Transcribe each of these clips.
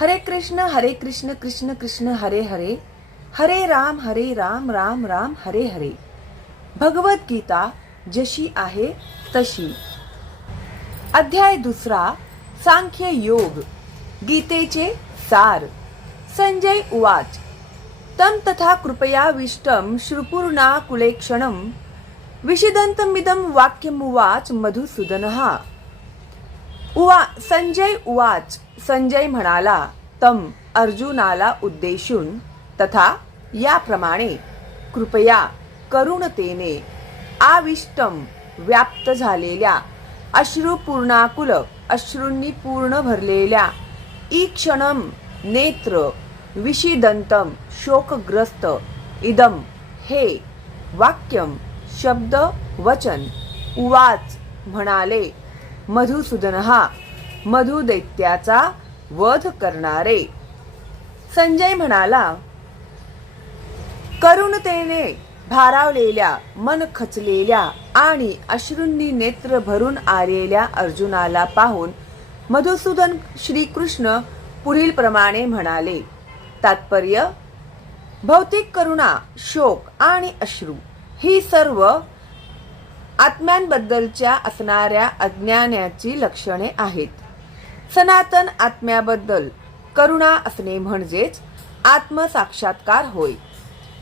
हरे कृष्ण कृष्ण कृष्ण हरे हरे, हरे राम राम राम हरे हरे. भगवत गीता जशी आहे तशी. अध्याय दुसरा. सांख्य योग. गीतेचे सार. संजय उवाच. तम तथा कृपयाविष्टं श्रुपूर्णाकुलेक्षणं विषिदन्तमिदं वाक्यमुवाच मधुसूदनः. संजय उवाच. संजय म्हणाला तम अर्जुनाला उद्देशून तथा याप्रमाणे कृपया करुणतेने आविष्टम व्याप्त झालेल्या अश्रुपूर्णाकुल अश्रूंनी पूर्ण भरलेल्या ईक्षणम नेत्र विषिदंतम शोकग्रस्त इदम हे वाक्यम शब्द वचन उवाच म्हणाले मधुसूदनहा मधुदैत्याचा वध करणारे. संजय म्हणाला करुणतेने भारावलेल्या मन खचलेल्या आणि अश्रूंनी नेत्र भरून आलेल्या अर्जुनाला पाहून मधुसूदन श्रीकृष्ण पुढील प्रमाणे म्हणाले. तात्पर्य. भौतिक करुणा, शोक आणि अश्रू ही सर्व आत्म्यांबद्दलच्या असणाऱ्या अज्ञानाची लक्षणे आहेत. सनातन आत्म्याबद्दल करुणा असणे म्हणजेच आत्मसाक्षात्कार होय.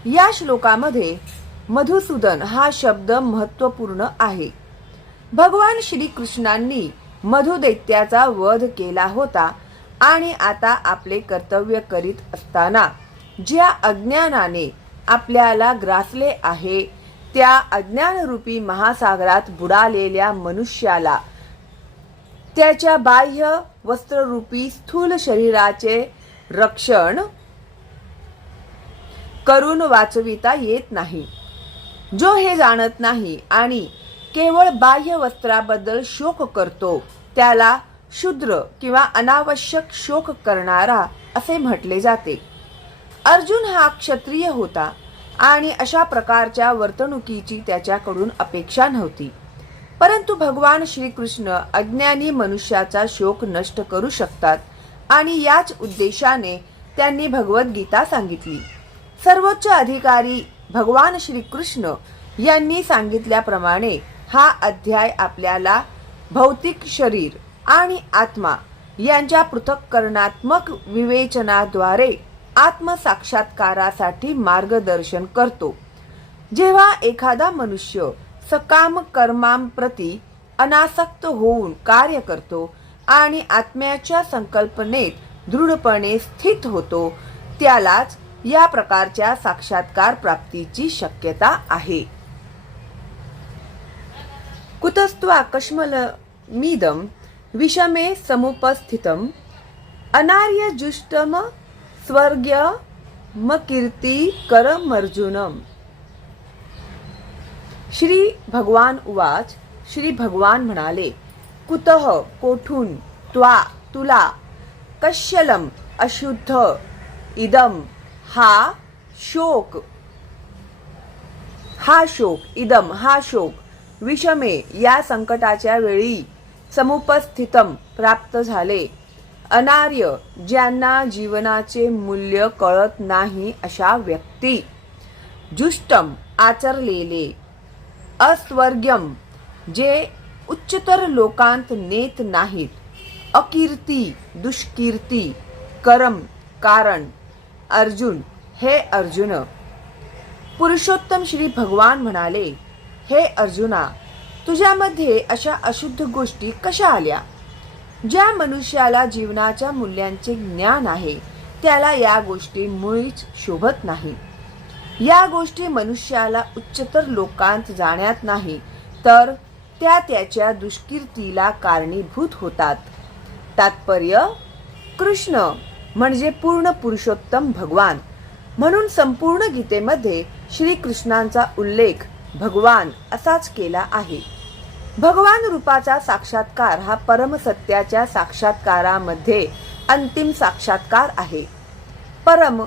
या श्लोकामध्ये मधुसूदन हा शब्द महत्त्वपूर्ण आहे. भगवान श्रीकृष्णांनी मधुदैत्याचा वध केला होता आणि आता आपले कर्तव्य करीत असताना ज्या अज्ञानाने आपल्याला ग्रासले आहे त्या अज्ञानरूपी महासागरात बुडालेल्या मनुष्याला त्याच्या बाह्य वस्त्ररूपी स्थूल शरीराचे रक्षण करून वाचविता येत नाही. जो हे जाणत नाही आणि केवळ बाह्य वस्त्राबद्दल शोक करतो त्याला शूद्र किंवा अनावश्यक शोक करणारा असे म्हटले जाते. अर्जुन हा क्षत्रिय होता आणि अशा प्रकारच्या वर्तणुकीची त्याच्याकडून अपेक्षा नव्हती. परंतु भगवान श्रीकृष्ण अज्ञानी मनुष्याचा शोक नष्ट करू शकतात आणि याच उद्देशाने त्यांनी भगवद्गीता सांगितली. सर्वोच्च अधिकारी भगवान श्रीकृष्ण यांनी सांगितल्याप्रमाणे हा अध्याय आपल्याला भौतिक शरीर आणि आत्मा यांच्या पृथक्करणात्मक विवेचनाद्वारे आत्मसाक्षात्कारासाठी मार्गदर्शन करतो. जेव्हा एखादा मनुष्य सकाम कर्मांप्रती अनासक्त होऊन कार्य करतो आणि आत्म्याच्या संकल्पनेत दृढपणे स्थित होतो त्यालाच या प्रकारच्या साक्षात्कार प्राप्तीची शक्यता आहे. कुतस्त्वा कश्मलमिदं विषमे समुपस्थितम् अनार्यजुष्टम स्वर्गमकीर्तिकरमर्जुनम्. श्री भगवान उवाच. श्री भगवान म्हणाले कुतः कोठून त्वा तुला कश्यलम अशुद्ध इदम हा शोक इदम हा शोक विषमे या संकटाच्या वेळी समुपस्थितम प्राप्त झाले. अनार्य ज्यांना जीवनाचे मूल्य कळत नाही अशा व्यक्ती. जुष्टम आचरलेले. अस्वर्ग्यम जे उच्चतर लोकांत नेत नाहीत. अकीर्ती दुष्कीर्ती. करम कारण. अर्जुन हे अर्जुन. पुरुषोत्तम श्री भगवान म्हणाले हे अर्जुना तुझ्यामध्ये अशा अशुद्ध गोष्टी कशा आल्या. ज्या मनुष्याला जीवनाच्या मूल्यांचे ज्ञान आहे त्याला या गोष्टी मुळीच शोभत नाही. या गोष्टी मनुष्याला उच्चतर लोकांत जाण्यात नाही तर त्या त्याच्या दुष्कीर्तीला कारणीभूत होतात. तात्पर्य. कृष्ण म्हणजे पूर्ण पुरुषोत्तम भगवान. म्हणून संपूर्ण गीतेमध्ये श्रीकृष्णांचा उल्लेख भगवान असाच केला आहे. भगवान रूपाचा साक्षात्कार हा परमसत्याच्या साक्षात्कारामध्ये अंतिम साक्षात्कार आहे. परम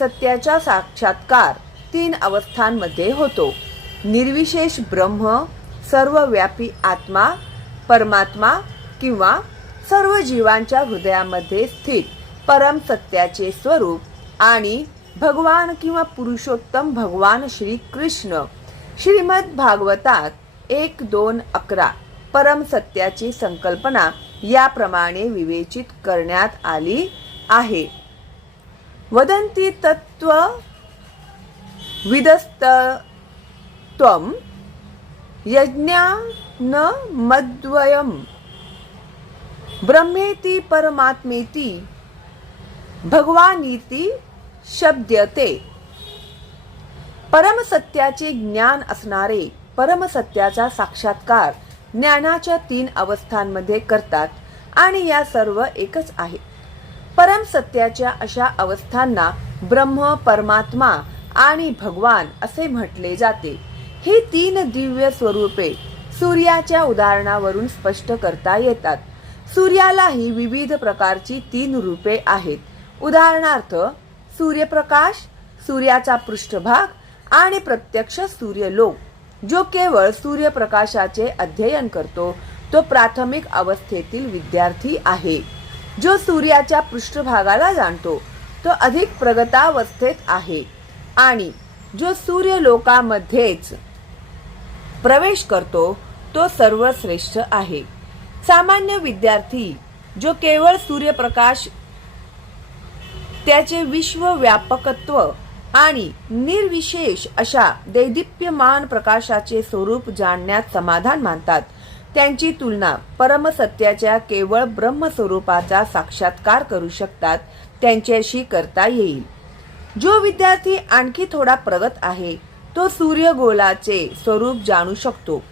सत्याचा साक्षात्कार 3 अवस्थांमध्ये होतो. निर्विशेष ब्रह्म, सर्वव्यापी आत्मा परमात्मा किंवा सर्व जीवांच्या हृदयामध्ये स्थित परम सत्याचे स्वरूप आणि भगवान किंवा पुरुषोत्तम भगवान श्री कृष्ण श्रीमद भागवतात 1:2-11 परम सत्याची संकल्पना याप्रमाणे विवेचित करण्यात आली आहे. वदन्ति तत्व विदस्तत्वम यज्ञान मद्वयम ब्रह्मेति परमात्मेति भगवानीति शब्दते. परमसत्याचे ज्ञान असणारे परमसत्याचा साक्षात्कार ज्ञानाच्या 3 अवस्थांमध्ये करतात आणि या सर्व एकच आहे. परमसत्याच्या अशा अवस्थांना ब्रह्म, परमात्मा आणि भगवान असे म्हटले जाते. ही 3 दिव्य स्वरूपे सूर्याच्या उदाहरणावरून स्पष्ट करता येतात. सूर्यालाही विविध प्रकारची 3 रूपे आहेत. उदाहरणार्थ सूर्यप्रकाश, सूर्याचा पृष्ठभाग आणि प्रत्यक्ष सूर्यलोक. जो केवळ सूर्यप्रकाशाचे अध्ययन करतो तो प्राथमिक अवस्थेतील विद्यार्थी आहे. जो सूर्याच्या पृष्ठभागाला जाणतो तो अधिक प्रगतावस्थेत आहे आणि जो सूर्यलोकामध्येच प्रवेश करतो तो सर्वश्रेष्ठ आहे. सामान्य विद्यार्थी जो केवळ सूर्यप्रकाश, त्याचे विश्वव्यापकत्व आणि निर्विशेष अशा दैदिप्यमान प्रकाशाचे स्वरूप जाणण्यात समाधान मानतात, त्यांची तुलना परमसत्याच्या केवळ ब्रह्मस्वरूपाचा साक्षात्कार करू शकतात त्यांच्याशी करता येईल. जो विद्यार्थी आणखी थोडा प्रगत आहे तो सूर्यगोलाचे स्वरूप जाणू शकतो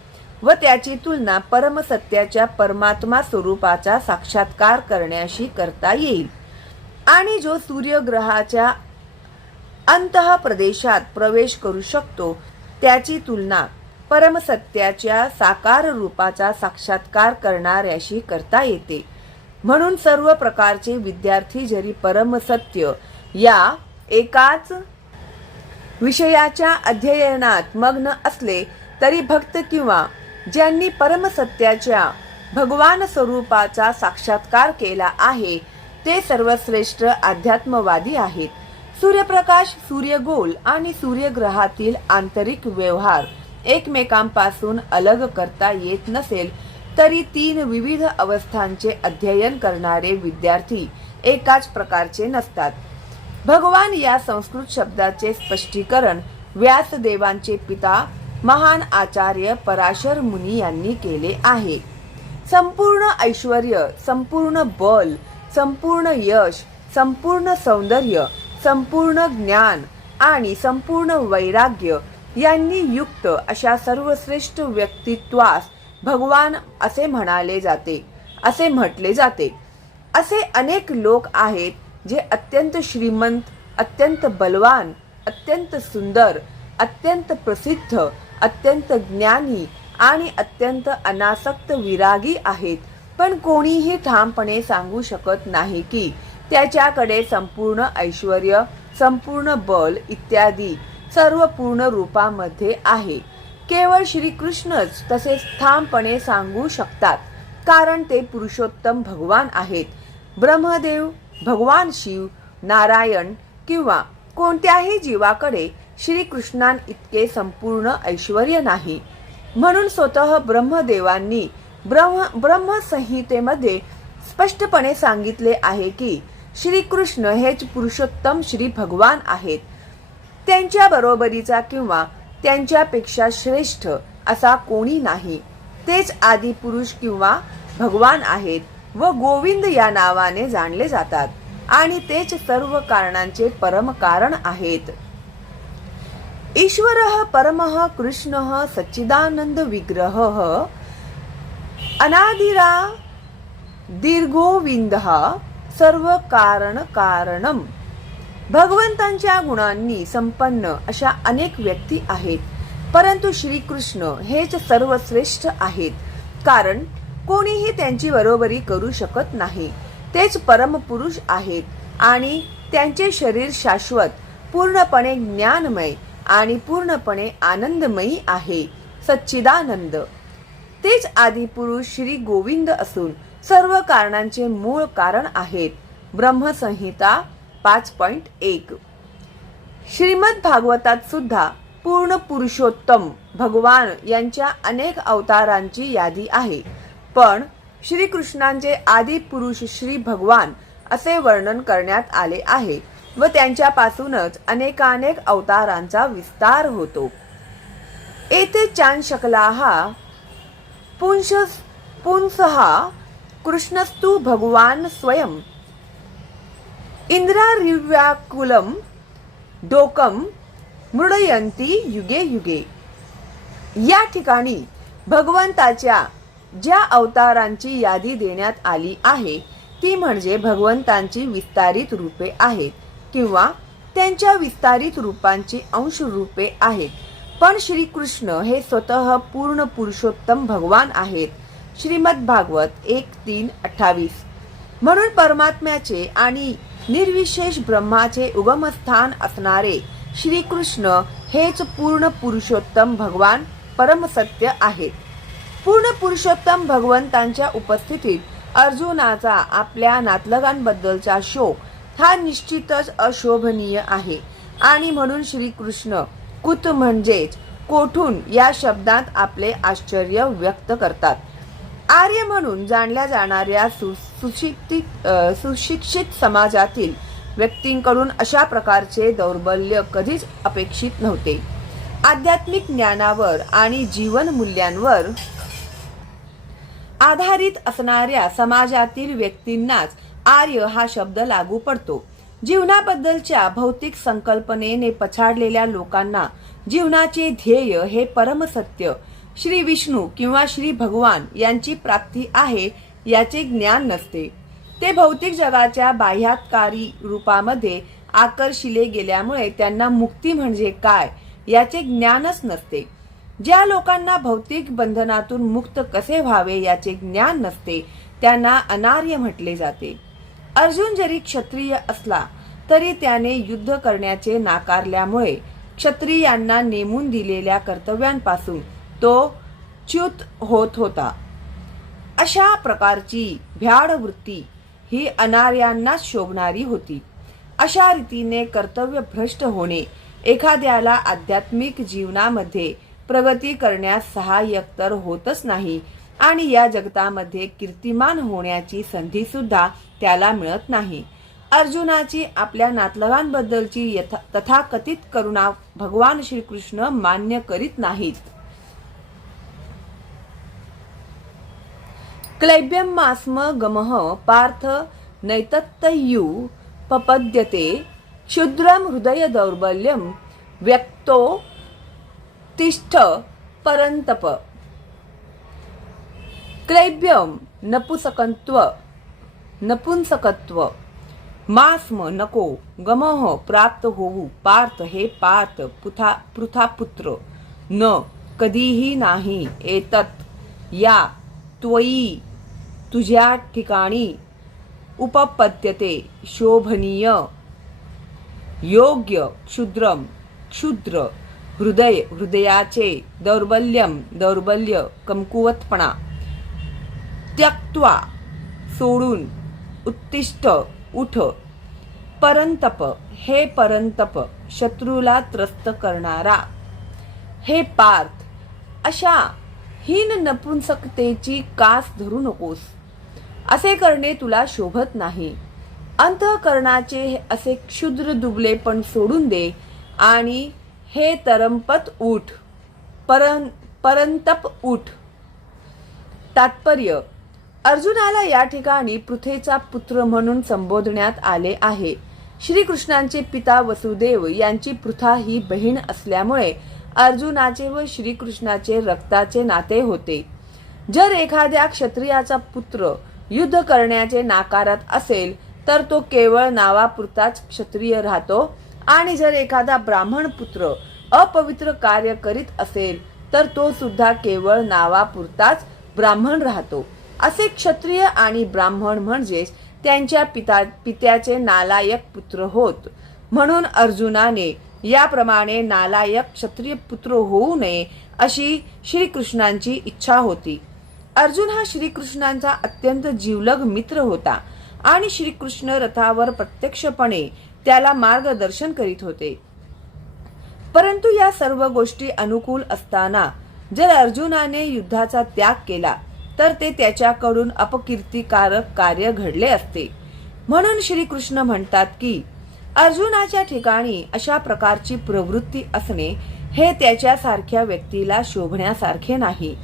व त्याची तुलना परमसत्याच्या परमात्मा स्वरूपाचा साक्षात्कार करण्याशी करता येईल. आणि जो सूर्यग्रहाच्या अंतः प्रदेशात प्रवेश करू शकतो त्याची तुलना परमसत्याच्या साकार रूपाचा साक्षात्कार करणाऱ्याशी करता येते. म्हणून सर्व प्रकारचे विद्यार्थी जरी परमसत्य या एकाच विषयाच्या अध्ययनात मग्न असले तरी भक्त किंवा ज्यांनी परमसत्याच्या भगवान स्वरूपाचा साक्षात्कार केला आहे ते सर्वश्रेष्ठ अध्यात्मवादी आहेत. सूर्यप्रकाश, सूर्यगोल आणि सूर्यग्रहातील आंतरिक व्यवहार एकमेकांपासून अलग करता येत नसेल तरी 3 विविध अवस्थांचे अध्ययन करणारे विद्यार्थी एकाच प्रकारचे नसतात. भगवान या संस्कृत शब्दाचे स्पष्टीकरण व्यासदेवांचे पिता महान आचार्य पराशर मुनी यांनी केले आहे. संपूर्ण ऐश्वर्य, संपूर्ण बल, संपूर्ण यश, संपूर्ण सौंदर्य, संपूर्ण ज्ञान आणि संपूर्ण वैराग्य यांनी युक्त अशा सर्वश्रेष्ठ व्यक्तित्वास भगवान असे म्हटले जाते. असे अनेक लोक आहेत जे अत्यंत श्रीमंत, अत्यंत बलवान, अत्यंत सुंदर, अत्यंत प्रसिद्ध, अत्यंत ज्ञानी आणि अत्यंत अनासक्त विरागी आहेत, पण कोणीही ठामपणे सांगू शकत नाही की त्याच्याकडे संपूर्ण ऐश्वर्य, संपूर्ण बल इत्यादी सर्व पूर्ण रूपामध्ये आहे. केवळ श्रीकृष्णच तसे ठामपणे सांगू शकतात, कारण ते पुरुषोत्तम भगवान आहेत. ब्रह्मदेव, भगवान शिव, नारायण किंवा कोणत्याही जीवाकडे श्रीकृष्णां इतके संपूर्ण ऐश्वर्य नाही. म्हणून स्वतः ब्रह्मदेवांनी ब्रह्मसंहितेमध्ये स्पष्टपणे सांगितले आहे की श्रीकृष्ण हेच पुरुषोत्तम श्री भगवान आहेत. त्यांच्या बरोबरीचा किंवा त्यांच्यापेक्षा श्रेष्ठ असा कोणी नाही. तेच आदिपुरुष किंवा भगवान आहेत व गोविंद या नावाने जाणले जातात आणि तेच सर्व कारणांचे परम कारण आहेत. ईश्वरः परमः कृष्णः सच्चिदानंद विग्रहः अनादिरा दीर्घोविंदः सर्व कारण कारणम. भगवंतांच्या गुणांनी संपन्न अशा अनेक व्यक्ती आहेत, परंतु श्रीकृष्ण हेच सर्वश्रेष्ठ आहेत, कारण कोणीही त्यांची बरोबरी करू शकत नाही. तेच परमपुरुष आहेत आणि त्यांचे शरीर शाश्वत, पूर्णपणे ज्ञानमय आणि पूर्णपणे आनंदमयी आहे. सच्चिदानंद तेच आदिपुरुष श्री गोविंद असून सर्व कारणांचे मूळ कारण आहेत. ब्रह्मसंहिता 5.1. श्रीमद भागवतात सुद्धा पूर्ण पुरुषोत्तम भगवान यांच्या अनेक अवतारांची यादी आहे, पण श्रीकृष्णांचे आदी पुरुष श्री भगवान असे वर्णन करण्यात आले आहे व त्यांच्यापासूनच अनेकानेक अवतारांचा विस्तार होतो. एते चान शकलाः पुंसः कृष्णस्तु भगवान स्वयं इंद्रारिव्याकुलं डोकं मृडयन्ति युगे युगे. या ठिकाणी भगवंताच्या ज्या अवतारांची यादी देण्यात आली आहे ती म्हणजे भगवंतांची विस्तारित रूपे आहेत किंवा त्यांच्या विस्तारित रूपांची अंश रूपे आहेत. पण श्रीकृष्ण हे स्वतः पूर्ण पुरुषोत्तम भगवान आहेत. श्रीमद भागवत 1:3-28. म्हणून परमात्म्याचे आणि निर्विशेष ब्रह्माचे उगमस्थान असणारे श्रीकृष्ण हेच पूर्ण पुरुषोत्तम भगवान परमसत्य आहेत. पूर्ण पुरुषोत्तम भगवंतांच्या उपस्थितीत अर्जुनाचा आपल्या नातलगांबद्दलचा शोक हा निश्चितच अशोभनीय आहे आणि म्हणून श्रीकृष्ण कुत म्हणजेच कोठून या शब्दात आपले आश्चर्य व्यक्त करतात. आर्य म्हणून जाणल्या जाणाऱ्या सुशिक्षित समाजातील व्यक्तींकडून अशा प्रकारचे दौर्बल्य कधीच अपेक्षित नव्हते. आध्यात्मिक ज्ञानावर आणि जीवन मूल्यांवर आधारित असणाऱ्या समाजातील व्यक्तींनाच आर्य हा शब्द लागू पडतो. जीवनाबद्दलच्या भौतिक संकल्पनेने पछाडलेल्या लोकांना जीवनाचे ध्येय हे परमसत्य श्री विष्णू किंवा श्री भगवान यांची प्राप्ती आहे याचे ज्ञान नसते. ते भौतिक जगाच्या बाह्यातकारी रूपामध्ये आकर्षिले गेल्यामुळे त्यांना मुक्ती म्हणजे काय याचे ज्ञानच नसते. ज्या लोकांना भौतिक बंधनातून मुक्त कसे व्हावे याचे ज्ञान नसते त्यांना अनार्य म्हटले जाते. अर्जुन जरी क्षत्रिय असला तरी त्याने युद्ध करण्याचे नाकारल्यामुळे क्षत्रियांना नेमून दिलेल्या कर्तव्यांपासून तो च्युत होत होता. अशा प्रकारची भ्याड वृत्ती ही अनार्यांनाच शोभणारी होती. अशा रीतीने कर्तव्य भ्रष्ट होणे एखाद्याला आध्यात्मिक जीवनामध्ये प्रगती करण्यास सहाय्यक तर होतच नाही आणि या जगतामध्ये कीर्तिमान होण्याची संधी सुद्धा त्याला मिळत नाही. अर्जुनाची आपल्या नातलगांबद्दलची तथाकथित करुणा भगवान श्रीकृष्ण मान्य करीत नाहीत. क्लैब्यमास्म गमः पार्थ नैतत्तयुपपद्यते क्षुद्रं हृदय दौर्बल्यं व्यक्तो तिष्ठ परंतप. क्लैब्यम नपुंसकत्व मास्म नको गमः प्राप्त होऊ पार्थ हे पार्थ पृथापुत्र न कधीही नाही एतत् या त्वयी तुझ्या ठिकाणी उपपद्यते शोभनीय योग्य क्षुद्रम क्षुद्र हृदयाचे दौर्बल्य कमकुवतपणा त्यक्त्वा सोडून उत्तिष्ठ उठ परंतप हे परंतप शत्रूला त्रस्त करणारा हे पार्थ अशा हीन नपुंसकतेची कास धरू नकोस. असे करणे तुला शोभत नाही. अंतःकरणाचे असे क्षुद्र दुबलेपण सोडून दे आणि हे तरंपत उठ परंतप उठ. तात्पर्य अर्जुनाला या ठिकाणी पृथेचा पुत्र म्हणून संबोधण्यात आले आहे. श्रीकृष्णांचे पिता वसुदेव यांची पृथा ही बहीण असल्यामुळे अर्जुनाचे व श्रीकृष्णाचे रक्ताचे नाते होते. जर एखाद्या क्षत्रियाचा पुत्र युद्ध करण्याचे नाकारत असेल तर तो केवळ नावापुरताच क्षत्रिय राहतो आणि जर एखादा ब्राह्मण पुत्र अपवित्र कार्य करीत असेल तर तो सुद्धा केवळ नावापुरताच ब्राह्मण राहतो. असे क्षत्रिय आणि ब्राह्मण म्हणजेच त्यांच्या पित्याचे नालायक पुत्र होत. म्हणून अर्जुनाने याप्रमाणे नालायक क्षत्रिय पुत्र होऊ नये अशी श्रीकृष्णांची इच्छा होती. अर्जुन हा श्रीकृष्णांचा अत्यंत जिवलग मित्र होता आणि श्रीकृष्ण रथावर प्रत्यक्षपणे त्याला मार्गदर्शन करीत होते. परंतु या सर्व गोष्टी अनुकूल असताना जर अर्जुनाने युद्धाचा त्याग केला तर ते त्याच्याकडून अपकीर्तिकारक कार्य घडले असते. म्हणून श्रीकृष्ण म्हणतात की अर्जुनाच्या ठिकाणी अशा प्रकारची प्रवृत्ती असणे हे त्याच्यासारख्या व्यक्तीला शोभण्यासारखे नाही.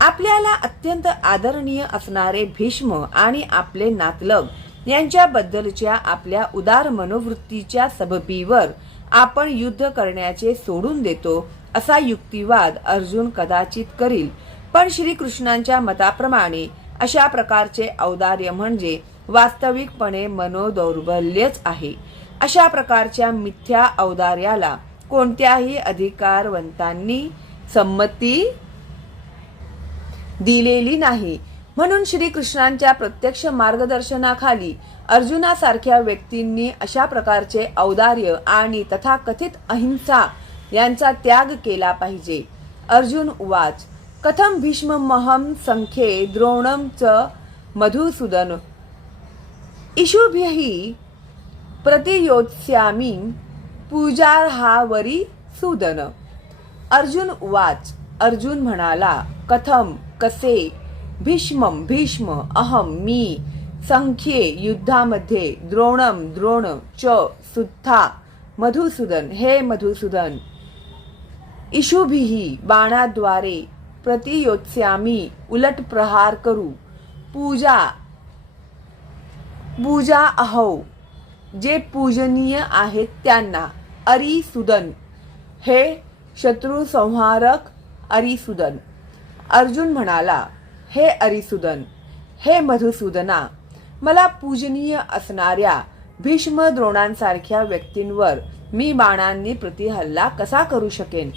आपल्याला अत्यंत आदरणीय असणारे भीष्म आणि आपले नातलग यांच्याबद्दलच्या आपल्या उदार मनोवृत्तीच्या सबबीवर आपण युद्ध करण्याचे सोडून देतो असा युक्तिवाद अर्जुन कदाचित करील. पण श्रीकृष्णांच्या मताप्रमाणे अशा प्रकारचे औदार्य म्हणजे वास्तविकपणे मनोदौर्बल्यच आहे. अशा प्रकारच्या मिथ्या औदार्याला कोणत्याही अधिकारवंतांनी संमती दिलेली नाही. म्हणून श्रीकृष्णांच्या प्रत्यक्ष मार्गदर्शनाखाली अर्जुनासारख्या व्यक्तींनी अशा प्रकारचे औदार्य आणि तथाकथित अहिंसा यांचा त्याग केला पाहिजे. अर्जुन उवाच कथम भीष्ममहं संख्ये द्रोणं च मधुसूदन इषुभिः प्रतियोत्स्यामि पूजार्हावरी सूदन. अर्जुन उवाच अर्जुन म्हणाला कथम कसे भीष्म अहम मी संख्ये युद्धामध्ये द्रोणम द्रोण च सुद्धा मधुसूदन हे मधुसूदन इषुभिः बाणाद्वारे प्रतियोत्स्यामि उलट प्रहार करू पूजा अहो जे पूजनीय आहेत त्यांना अरिसुदन हे शत्रु संहारक अरिसुदन. अर्जुन म्हणाला हे अरिसुदन हे मधुसूदना मला पूजनीय असणाऱ्या भीष्म द्रोणांसारख्या व्यक्तींवर मी बाणांनी प्रतिहल्ला कसा करू शकेन.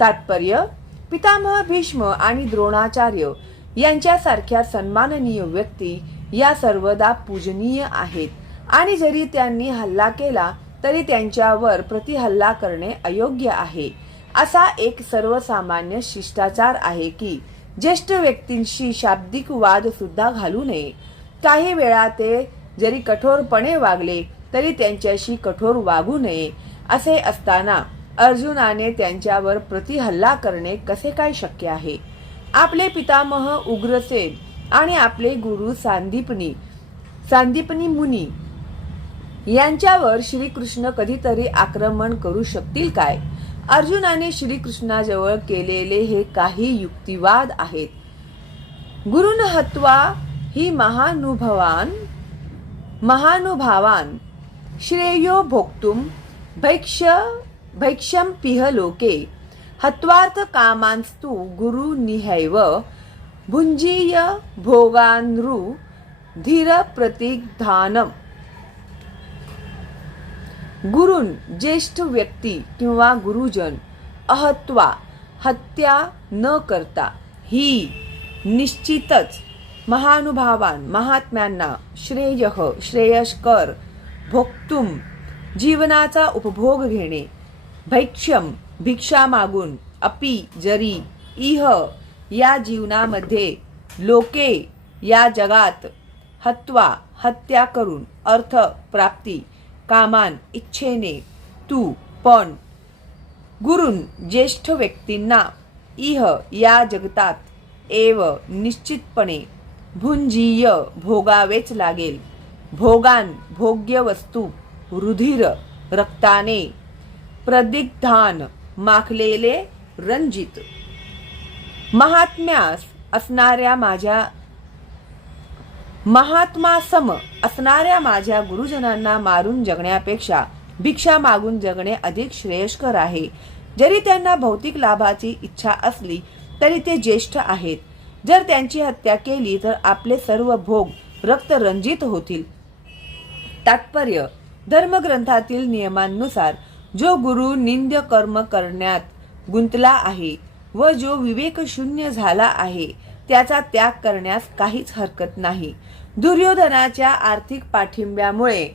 तात्पर्य पितामह भीष्म आणि द्रोणाचार्य यांच्यासारख्या सन्माननीय व्यक्ती या सर्वदा पूजनीय आहेत आणि जरी त्यांनी हल्ला केला तरी त्यांच्यावर प्रतिहल्ला करणे अयोग्य आहे. असा एक सर्वसामान्य शिष्टाचार आहे की ज्येष्ठ व्यक्तींशी शाब्दिक वाद सुद्धा घालू नये. काही वेळा ते जरी कठोरपणे वागले तरी त्यांच्याशी कठोर वागू नये. असे असताना अर्जुनाने त्यांच्यावर प्रतिहल्ला करणे कसे काय शक्य आहे. आपले पितामह उग्रसेन आणि आपले गुरु सांदीपनी मुनी यांच्यावर श्रीकृष्ण कधीतरी आक्रमण करू शकतील काय. अर्जुनाने श्रीकृष्णाजवळ केलेले हे काही युक्तिवाद आहेत. गुरुन हत्वा ही महानुभावान श्रेयो भोक्तुम भैक्ष्यम पिह लोके हत्वार्थ कामांस्तु गुरु निहैव भुंजीय भोगानृ धीर प्रतिग्धानम. गुरुन ज्येष्ठ व्यक्ती किंवा गुरुजन अहत्वा हत्या न करता ही निश्चितच महानुभावान महात्म्यांना श्रेयस्कर भोक्तुम जीवनाचा उपभोग घेणे भैक्ष्यम भिक्षा मागून अपि जरी इह या जीवनामध्ये लोके या जगात हत्वा हत्या करून अर्थ प्राप्ती कामान इच्छेने तू पण गुरुन ज्येष्ठ व्यक्तींना इह या जगतात एव निश्चितपणे भुंजीय भोगावेच लागेल. भोगान भोग्य वस्तू रुधिर रक्ताने प्रदिग्धान माखलेले रंजित. महात्म्यास असणाऱ्या महात्मासम असणाऱ्या माझ्या गुरुजनांना मारून जगण्यापेक्षा भिक्षा मागून जगणे अधिक श्रेयस्कर आहे. जरी त्यांना भौतिक लाभाची इच्छा असली तरी ते ज्येष्ठ आहेत. जर त्यांची हत्या केली तर आपले सर्व भोग रक्तरंजित होतील. तात्पर्य धर्मग्रंथातील नियमांनुसार जो गुरु निंद्य कर्म करण्यात गुंतला आहे व जो विवेकशून्य झाला आहे त्याचा त्याग करण्यास काहीच हरकत नाही. दुर्योधनाच्या आर्थिक पाठिंब्यामुळे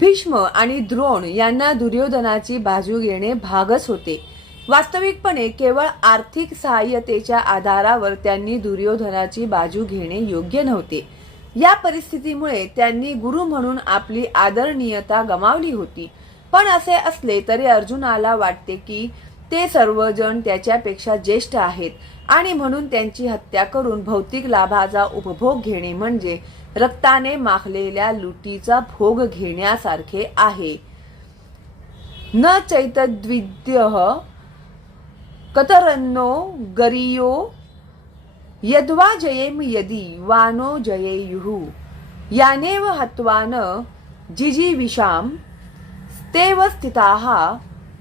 भीष्म आणि द्रोण यांना दुर्योधनाची बाजू घेणे भागच होते. वास्तविकपणे केवळ आर्थिक सहाय्यतेच्या आधारावर त्यांनी दुर्योधनाची बाजू घेणे योग्य नव्हते. या परिस्थितीमुळे त्यांनी गुरु म्हणून आपली आदरणीयता गमावली होती. पण असे असले तरी अर्जुनाला वाटते की ते सर्वजण त्याच्यापेक्षा ज्येष्ठ आहेत आणि म्हणून त्यांची हत्या करून भौतिक लाभाचा उपभोग घेणे म्हणजे रक्ताने माखलेल्या लुटीचा भोग घेण्यासारखे आहे. न चैतद्विद्यः कतरन्नो गरीयो यद्वा जयेम यदि वानो जयेयुः यानेव हत्वान जिजीविषाम तेव स्थिताः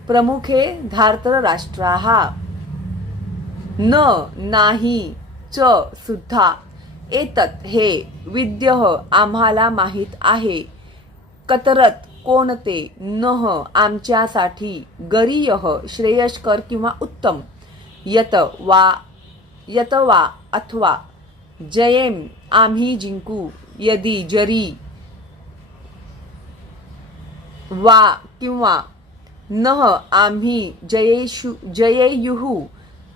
प्रमुखे धार्तराष्ट्राः. न नाही च सुद्धा एतत हे विद्यः आम्हाला माहीत आहे. कतरत कोणते नह आमच्यासाठी गरीयः श्रेयस्कर किंवा उत्तम यत वा अथवा जयेम आम्ही जिंकू यदि जरी वा किंवा नह आम्ही जयेयुः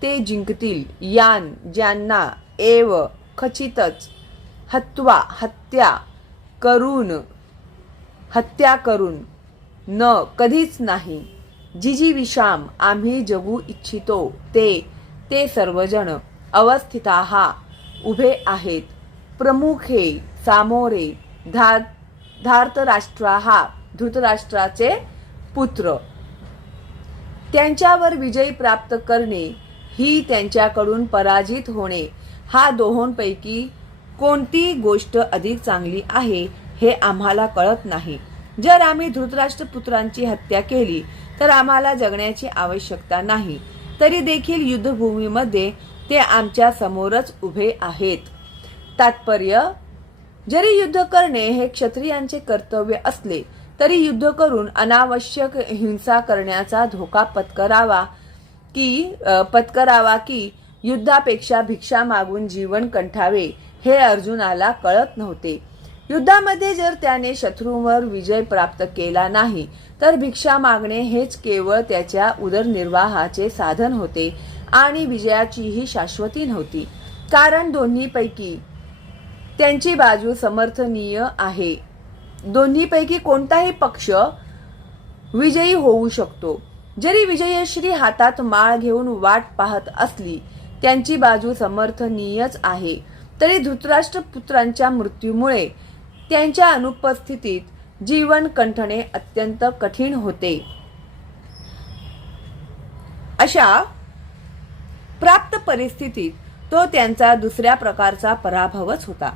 ते जिंकतील यान ज्यांना एव खचितच हत्वा हत्या करून न कधीच नाही जिजीविषाम आम्ही जगू इच्छितो ते सर्वजण अवस्थिताः उभे आहेत. प्रमुखे सामोरे धार्तराष्ट्राः धृतराष्ट्राचे पुत्र. त्यांच्यावर विजय प्राप्त करणे ही त्यांच्याकडून पराजित होणे हा दोहोंपैकी कोणती गोष्ट अधिक चांगली आहे हे आम्हाला कळत नाही. जर आम्ही धृतराष्ट्र पुत्रांची हत्या केली तर आम्हाला जगण्याची आवश्यकता नाही. तरी देखील युद्धभूमीमध्ये ते आमच्या समोरच उभे आहेत. तात्पर्य जरी युद्ध करणे हे क्षत्रियांचे कर्तव्य असले तरी युद्ध करून अनावश्यक हिंसा करण्याचा धोका पत्करावा की युद्धापेक्षा भिक्षा मागून जीवन कंठावे हे अर्जुनाला कळत नव्हते. युद्धामध्ये जर त्याने शत्रूंवर विजय प्राप्त केला नाही तर भिक्षा मागणे हेच केवळ त्याच्या उदरनिर्वाहाचे साधन होते आणि विजयाचीही शाश्वती नव्हती. कारण दोन्हीपैकी त्यांची बाजू समर्थनीय आहे. दोन्हीपैकी कोणताही पक्ष विजयी होऊ शकतो. जरी विजयश्री हातात माळ घेऊन वाट पाहत असली त्यांची बाजू समर्थनीयच आहे तरी धृतराष्ट्र पुत्रांच्या मृत्यूमुळे त्यांच्या अनुपस्थितीत जीवन कंठणे अत्यंत कठीण होते. अशा प्राप्त परिस्थितीत तो त्यांचा दुसऱ्या प्रकारचा पराभवच होता.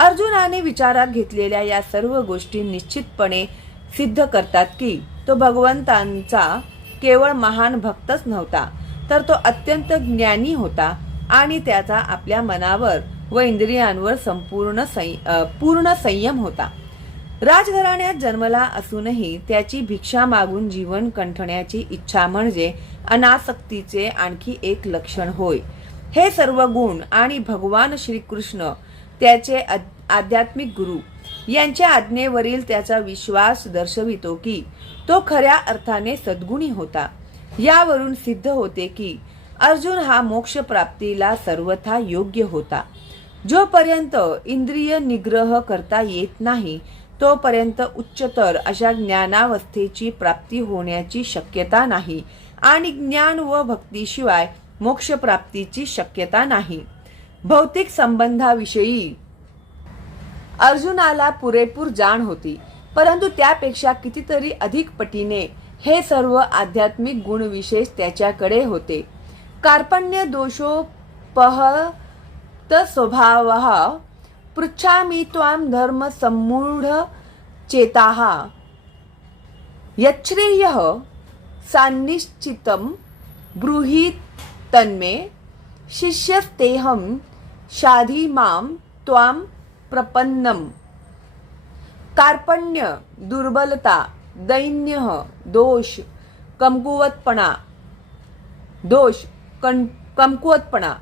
अर्जुनाने विचारात घेतलेल्या या सर्व गोष्टी निश्चितपणे सिद्ध करतात की तो भगवंतांचा केवळ महान भक्तच नव्हता तर तो अत्यंत ज्ञानी होता आणि त्याचा आपल्या मनावर व इंद्रियांवर पूर्ण संयम होता. राजघराण्यात जन्मला असूनही त्याची भिक्षा मागून जीवन कंठण्याची इच्छा म्हणजे अनासक्तीचे आणखी एक लक्षण होय. हे सर्व गुण आणि भगवान श्रीकृष्ण त्याचे आध्यात्मिक गुरु यांच्या आज्ञेवरील त्याचा विश्वास दर्शवितो की तो खऱ्या अर्थाने सद्गुणी होता. यावरून सिद्ध होते की अर्जुन हा मोक्ष प्राप्तीला सर्वथा योग्य होता. जोपर्यंत इंद्रिय निग्रह करता येत नाही तोपर्यंत उच्चतर अशा ज्ञानावस्थेची प्राप्ती होण्याची शक्यता नाही आणि ज्ञान व भक्तीशिवाय मोक्ष प्राप्तीची शक्यता नाही. भौतिक संबंधाविषयी अर्जुनाला पुरेपूर जाण होती परंतु त्यापेक्षा कितीतरी अधिक पटीने हे सर्व आध्यात्मिक गुणविशेष त्याच्याकडे होते. कार्पण्य दोषोपहत स्वभावः पृच्छामि त्वां धर्म सम्मूढ चेताः यच्छ्रेयः सान्निश्चितं ब्रूहि तन्मे शिष्यस्तेहं शाधि मां त्वां प्रपन्नम. कार्पण्य दुर्बलता, दैन्य, दोष, कमकुवतपणा,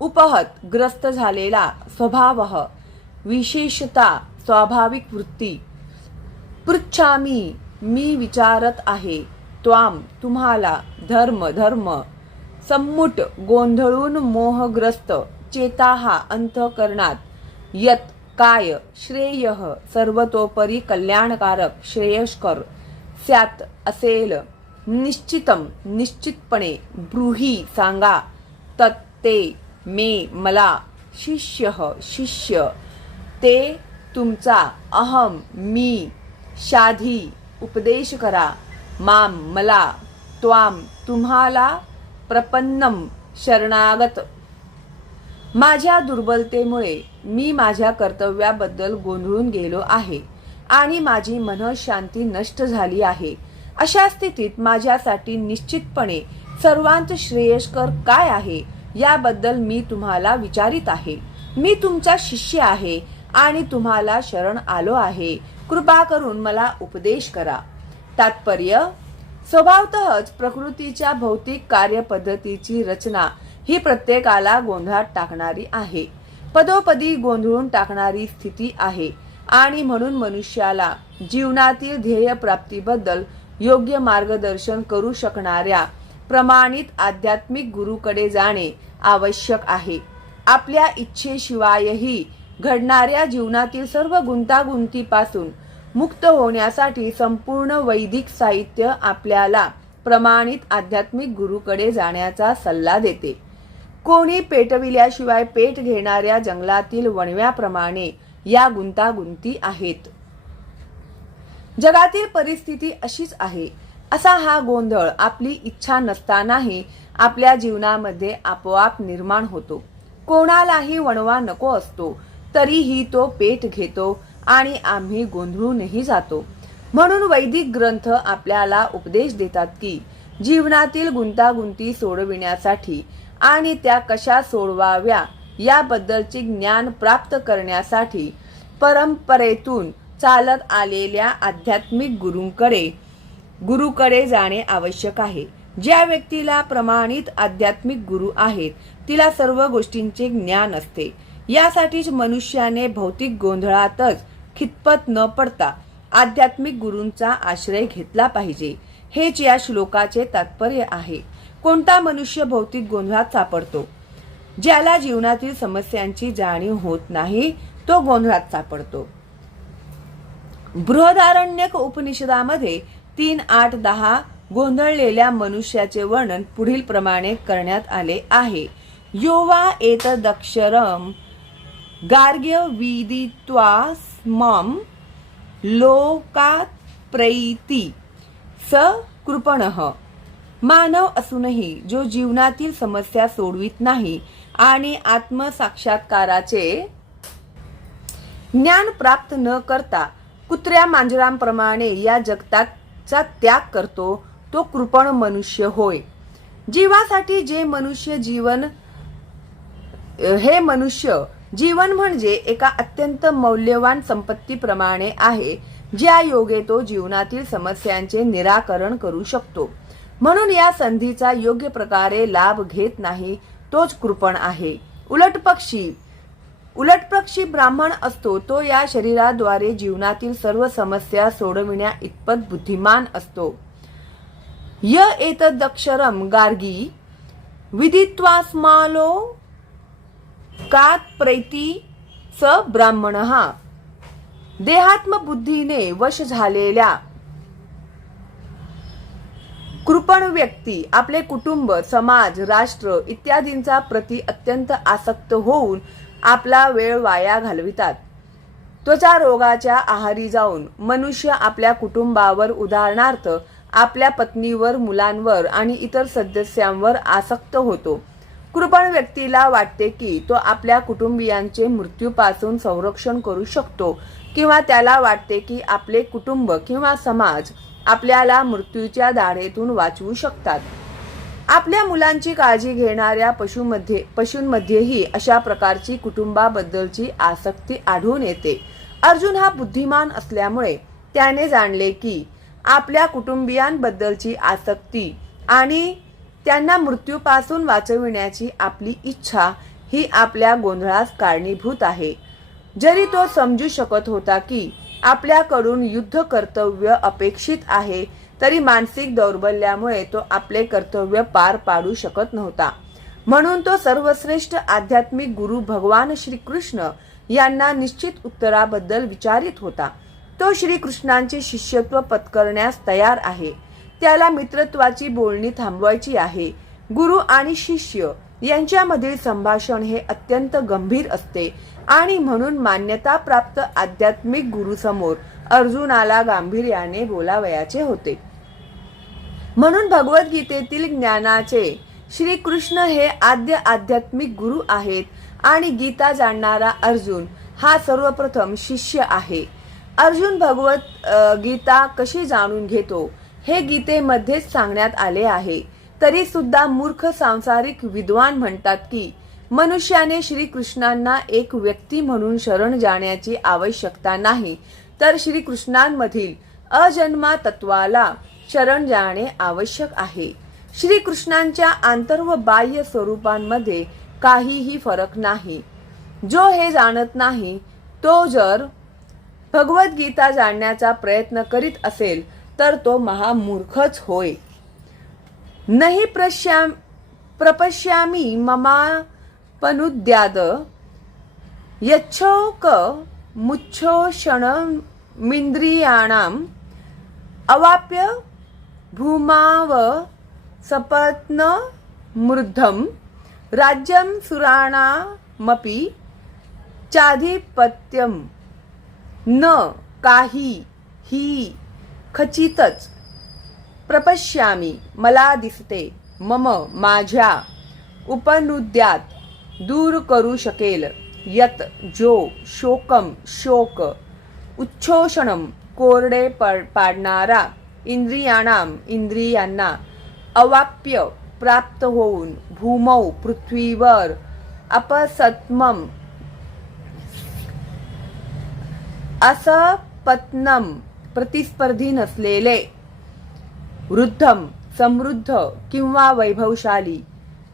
उपहत ग्रस्त झालेला स्वभाव, विशेषता स्वाभाविक वृत्ती. पृच्छामी मी विचारत आहे, त्वाम तुम्हाला, धर्म सम्मुट गोंधळून मोहग्रस्त, चेताहा अंतःकरणात, यत काय श्रेयः सर्वतोपरी कल्याणकारक श्रेयस्कर स्यात् असेल निश्चितपणे ब्रूही सांगा तत्ते मे मला शिष्य ते तुमचा अहम मी शाधी उपदेश करा माम मला त्वाम तुम्हाला प्रपन्नम शरणागत माझ्या दुर्बलतेमुळे मी माझ्या कर्तव्याबद्दल गोंधळून गेलो आहे आणि माझी मनःशांती नष्ट झाली आहे. अशा स्थितीत माझ्यासाठी निश्चितपणे सर्वांत श्रेयस्कर काय आहे याबद्दल मी तुम्हाला विचारित आहे. मी तुमचा शिष्य आहे आणि तुम्हाला शरण आलो आहे. कृपा करून मला उपदेश करा. तात्पर्य स्वभावतःच प्रकृतीच्या भौतिक कार्यपद्धतीची रचना ही प्रत्येकाला गोंधळात टाकणारी आहे, पदोपदी गोंधळून टाकणारी स्थिती आहे आणि म्हणून मनुष्याला जीवनातील ध्येय प्राप्तीबद्दल योग्य मार्गदर्शन करू शकणाऱ्या प्रमाणित आध्यात्मिक गुरुकडे जाणे आवश्यक आहे. आपल्या इच्छेशिवायही घडणाऱ्या जीवनातील सर्व गुंतागुंतीपासून मुक्त होण्यासाठी संपूर्ण वैदिक साहित्य आपल्याला प्रमाणित आध्यात्मिक गुरुकडे जाण्याचा सल्ला देते. कोणी पेटविल्याशिवाय पेट घेणाऱ्या जंगलातील वणव्याप्रमाणे या गुंतागुंती आहेत. जगातील परिस्थिती अशीच आहे. असा हा गोंधळ आपली इच्छा नसतानाही आपल्या जीवनामध्ये आपोआप निर्माण होतो. कोणालाही वणवा नको असतो तरीही तो पेट घेतो आणि आम्ही गोंधळूनही जातो. म्हणून वैदिक ग्रंथ आपल्याला उपदेश देतात की जीवनातील गुंतागुंती सोडविण्यासाठी आणि त्या कशा सोडवाव्या याबद्दलचे ज्ञान प्राप्त करण्यासाठी परंपरेतून चालत आलेल्या आध्यात्मिक गुरुकडे जाणे आवश्यक आहे. ज्या व्यक्तीला प्रमाणित आध्यात्मिक गुरु आहेत तिला सर्व गोष्टींचे ज्ञान असते. यासाठीच मनुष्याने भौतिक गोंधळातच खितपत न पडता आध्यात्मिक गुरूंचा आश्रय घेतला पाहिजे. हेच या श्लोकाचे तात्पर्य आहे. कोणता मनुष्य भौतिक गोंधळात सापडतो? ज्याला जीवनातील समस्यांची जाणीव होत नाही तो गोंधळात सापडतो. बृहदारण्यक उपनिषदामध्ये 3:8-10 गोंधळलेल्या मनुष्याचे वर्णन पुढील प्रमाणे करण्यात आले आहे. योवा एतदक्षरम गार्ग्य विदित्वा स्मम लोकात प्रैती स कृपणः. मानव असूनही जो जीवनातील समस्या सोडवित नाही आणि आत्मसाक्षात्काराचे ज्ञान प्राप्त न करता कुत्र्या मांजरांप्रमाणे या जगताचा त्याग करतो तो कृपण मनुष्य होय. जीवासाठी हे मनुष्य जीवन म्हणजे एका अत्यंत मौल्यवान संपत्तीप्रमाणे आहे ज्या योगे तो जीवनातील समस्यांचे निराकरण करू शकतो. म्हणून या संधीचा योग्य प्रकारे लाभ घेत नाही तोच कृपण आहे. उलटपक्षी ब्राह्मण असतो तो या शरीराद्वारे जीवनातील सर्व समस्या सोडविण्या इतपत बुद्धिमान असतो. य एतदक्षरम गार्गी विदित्वास्मालो कात प्रैती स ब्राह्मणः. देहात्म बुद्धीने वश झालेल्या कृपण व्यक्ती आपले कुटुंब, समाज, राष्ट्र इत्यादींचा प्रती अत्यंत आसक्त होऊन आपला वेळ वाया घालवितात. त्वचा रोगाच्या आहारी जाऊन मनुष्य आपल्या कुटुंबावर, उदाहरणार्थ आपल्या पत्नीवर, मुलांवर आणि इतर सदस्यांवर आसक्त होतो. कृपण व्यक्तीला वाटते की तो आपल्या कुटुंबियांचे मृत्यूपासून संरक्षण करू शकतो किंवा त्याला वाटते की आपले कुटुंब किंवा समाज आपल्याला मृत्यूच्या दाढेतून वाचवू शकतात. आपल्या मुलांची काळजी घेणाऱ्या पशूंमध्येही अशा प्रकारची कुटुंबाबद्दलची आसक्ती आढळून येते. अर्जुन हा बुद्धिमान असल्यामुळे त्याने जाणले की आपल्या कुटुंबियांबद्दलची आसक्ती आणि त्यांना मृत्यूपासून वाचविण्याची आपली इच्छा ही आपल्या गोंधळास कारणीभूत आहे. जरी तो समजू शकत होता की आपल्याकडून युद्ध कर्तव्य अपेक्षित आहे तरी मानसिक दौर्बल्यामुळे तो आपले कर्तव्य पार पाडू शकत नव्हता. म्हणून तो सर्वश्रेष्ठ आध्यात्मिक गुरु भगवान श्रीकृष्ण यांना निश्चित उत्तराबद्दल विचारित होता. तो श्रीकृष्णांचे शिष्यत्व पत्करण्यास तयार आहे. त्याला मित्रत्वाची बोलणी थांबवायची आहे. गुरु आणि शिष्य यांच्यामधील संभाषण हे अत्यंत गंभीर असते आणि म्हणून मान्यता प्राप्त आध्यात्मिक गुरुसमोर अर्जुनाला गांभीर्याने बोलावयाचे होते. म्हणून भगवद्गीतेतील ज्ञानाचे श्रीकृष्ण हे आद्य आध्यात्मिक गुरु आहेत आणि गीता जाणणारा अर्जुन हा सर्वप्रथम शिष्य आहे. अर्जुन गीता कशी जाणून घेतो हे गीतेमध्येच सांगण्यात आले आहे. तरी सुद्धा मूर्ख सांसारिक विद्वान म्हणतात की मनुष्याने श्रीकृष्णांना एक व्यक्ती म्हणून शरण जाण्याची आवश्यकता नाही, तर श्रीकृष्णांमधील अजन्मा तत्वाला शरण जाणे आवश्यक आहे. श्रीकृष्णांच्या आंतर व बाह्य स्वरूपांमध्ये काहीही फरक नाही. जो हे जाणत नाही तो जर भगवद्गीता जाणण्याचा प्रयत्न करीत असेल तर तो महामूर्खच होय. नहि प्रपश्यामि ममापनुद्याद यच्छोक मुच्छोषणमिन्द्रियाणाम् अवाप्य भूमाव सपत्न मूर्धं राज्यं सुराणामपि चाधिपत्यं न काही ही खचितच प्रपश्यामी मला दिसते मम माझ्या उपनुद्यात दूर करू शकेल यत जो शोकम शोक उच्छोषणम कोरडे पाडणारा इंद्रियांना अवाप्य प्राप्त होऊन भूमौ पृथ्वीवर अपसत्मम असपत्नम प्रतिस्पर्धी नसलेले वृद्धम समृद्ध किंवा वैभवशाली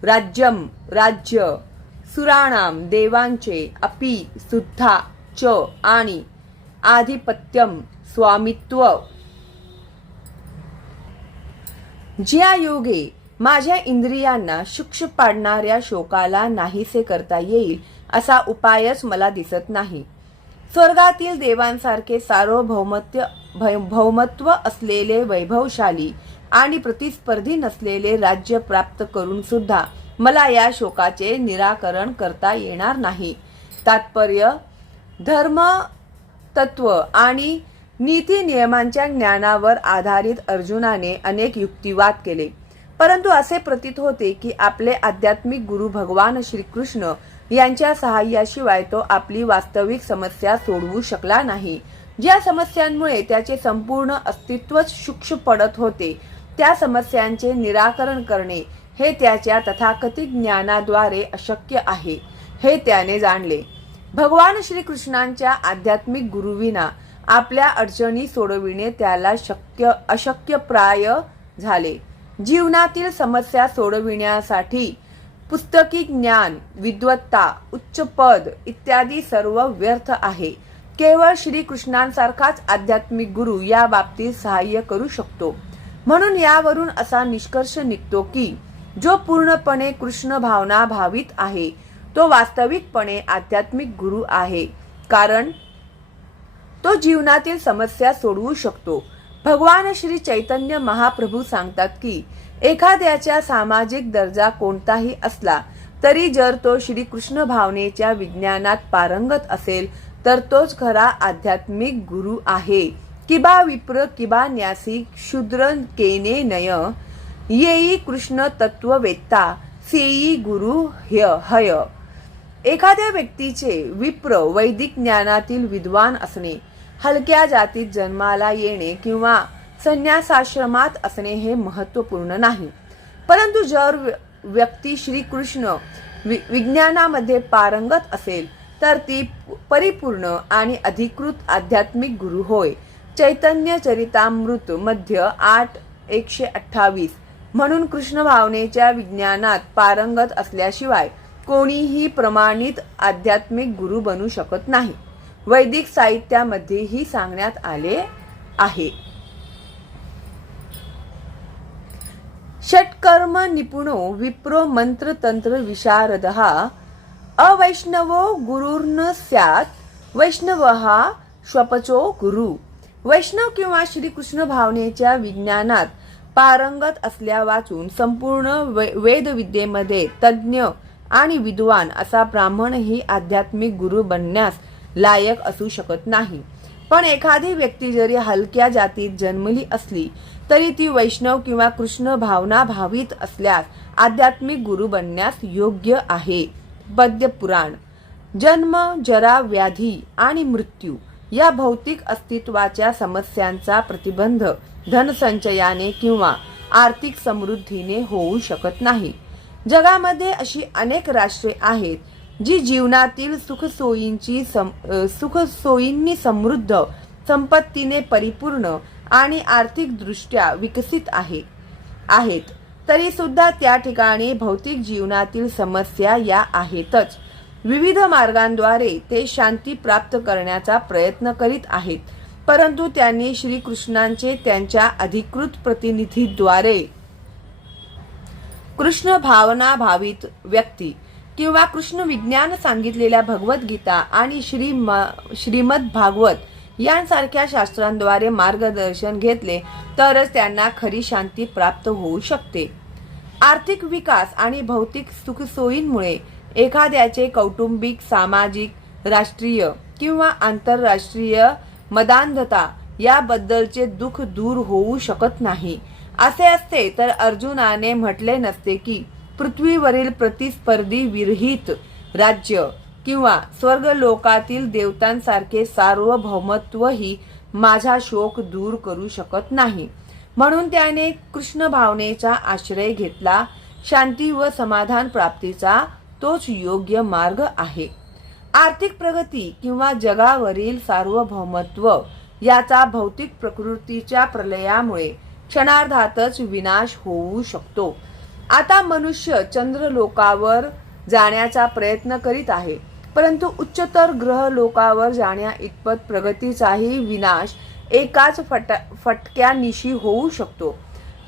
राज्य सुराणाम देवांचे अपि सुद्धा च आणि आधिपत्यम स्वामित्व ज्या योगे माझ्या इंद्रियांना शुक्ष पाडणाऱ्या शोकाला नाहीसे करता येईल असा उपायच मला दिसत नाही. स्वर्गातील देवांसारखे सार्वभौमत्व असलेले वैभवशाली आणि प्रतिस्पर्धी नसलेले राज्य प्राप्त करून सुद्धा मला या शोकाचे निराकरण करता येणार नाही. तात्पर्य धर्म तत्व आणि नीती नियमांच्या ज्ञानावर आधारित अर्जुनाने अनेक युक्तिवाद केले, परंतु असे प्रतीत होते की आपले आध्यात्मिक गुरु भगवान श्रीकृष्ण यांच्या सहाय्याशिवाय तो आपली वास्तविक समस्या सोडवू शकला नाही. ज्या समस्यांमुळे त्याचे संपूर्ण अस्तित्वच शुक्ष पडत होते त्या समस्यांचे निराकरण करणे हे त्याच्या तथाकथित ज्ञानाद्वारे अशक्य आहे हे त्याने जाणले. भगवान श्रीकृष्णांच्या आध्यात्मिक गुरुविना आपल्या अडचणी सोडविणे त्याला अशक्य प्राय झाले. जीवनातील समस्या सोडविण्यासाठी पुस्तकी ज्ञान, विद्वत्ता, उच्च पद इत्यादी सर्व व्यर्थ आहे. केवळ श्रीकृष्णांसारखाच आध्यात्मिक गुरु या बाबतीत सहाय्य करू शकतो. म्हणून यावरून असा निष्कर्ष निघतो की जो पूर्णपणे कृष्ण भावना भावित आहे तो वास्तविकपणे आध्यात्मिक गुरु आहे, कारण तो जीवनातील समस्या सोडवू शकतो. भगवान श्री चैतन्य महाप्रभू सांगतात की एखाद्याच्या सामाजिक दर्जा कोणताही असला तरी जर तो श्रीकृष्ण भावनेच्या विज्ञानात पारंगत असेल तर तोच खरा आध्यात्मिक गुरु आहे. किबा विप्र किबा न्यासी शूद्र केने नय येई कृष्ण तत्व वेत्ता सेई गुरु हय. एखाद्या व्यक्तीचे विप्र वैदिक ज्ञानातील विद्वान असणे, हलक्या जातीत जन्माला येणे किंवा संन्यासाश्रमात असणे हे महत्त्वपूर्ण नाही, परंतु जर व्यक्ती श्रीकृष्ण विज्ञानामध्ये पारंगत असेल तर ती परिपूर्ण आणि अधिकृत आध्यात्मिक गुरु होय. चैतन्य चरितामृत मध्ये 8:128 म्हणून कृष्ण भावनेच्या विज्ञानात पारंगत असल्याशिवाय कोणीही प्रमाणित आध्यात्मिक गुरु बनू शकत नाही. वैदिक साहित्यामध्येही सांगण्यात आले आहे. षट्कर्म निपुणो विप्रो मंत्र तंत्र विशारदः अवैष्णवो गुरुर्न स्यात् वैष्णवहा श्वपचो गुरु. वैष्णव किंवा श्रीकृष्ण भावनेच्या विज्ञानात पारंगत असल्या वाचून संपूर्ण वेदविद्येमध्ये तज्ज्ञ आणि विद्वान असा ब्राह्मणही आध्यात्मिक गुरु बनण्यास लायक असू शकत नाही. पण एखादी व्यक्ती जरी हलक्या जातीत जन्मली असली तरी ती वैष्णव किंवा कृष्ण भावना भावित असल्यास आध्यात्मिक गुरु बनण्यास योग्य आहे. पद्य पुराण. जन्म, जरा, व्याधी आणि मृत्यू या भौतिक अस्तित्वाच्या समस्यांचा प्रतिबंध धनसंचयाने किंवा आर्थिक समृद्धीने होऊ शकत नाही. जगामध्ये अशी अनेक राष्ट्रे आहेत जी जीवनातील सुखसोयींनी समृद्ध, संपत्तीने परिपूर्ण आणि आर्थिक दृष्ट्या विकसित आहेत. तरी सुद्धा त्या ठिकाणी भौतिक जीवनातील समस्या या आहेतच. विविध मार्गांद्वारे ते शांती प्राप्त करण्याचा प्रयत्न करीत आहेत, परंतु त्यांनी श्रीकृष्णांचे त्यांच्या अधिकृत प्रतिनिधीद्वारे कृष्ण भावना भावित व्यक्ती किंवा कृष्ण विज्ञान सांगितलेल्या भगवद्गीता आणि श्रीमद भागवत यांसारख्या शास्त्रांद्वारे मार्गदर्शन घेतले तरच त्यांना खरी शांती प्राप्त होऊ शकते. आर्थिक विकास आणि भौतिक सुखसोयींमुळे एखाद्याचे कौटुंबिक, सामाजिक, राष्ट्रीय किंवा आंतरराष्ट्रीय मदांधता याबद्दलचे दुःख दूर होऊ शकत नाही. असे असते तर अर्जुनाने म्हटले नसते की पृथ्वीवरील प्रतिस्पर्धी विरहित राज्य किंवा स्वर्गलोकातील देवतांसारखे सार्वभौमत्वही माझा शोक दूर करू शकत नाही. म्हणून त्याने कृष्ण भावनेचा आश्रय घेतला. शांती व समाधान प्राप्तीचा तोच योग्य मार्ग आहे. आर्थिक प्रगती किंवा जगावरील सार्वभौमत्व याचा भौतिक प्रकृतीच्या प्रलयामुळे क्षणार्धातच विनाश होऊ शकतो. आता मनुष्य चंद्रलोकावर जाण्याचा प्रयत्न करीत आहे, परंतु उच्चतर ग्रह लोकावर जाण्या इतपत प्रगतीचाही विनाश एकाच फटक्यानिशी होऊ शकतो.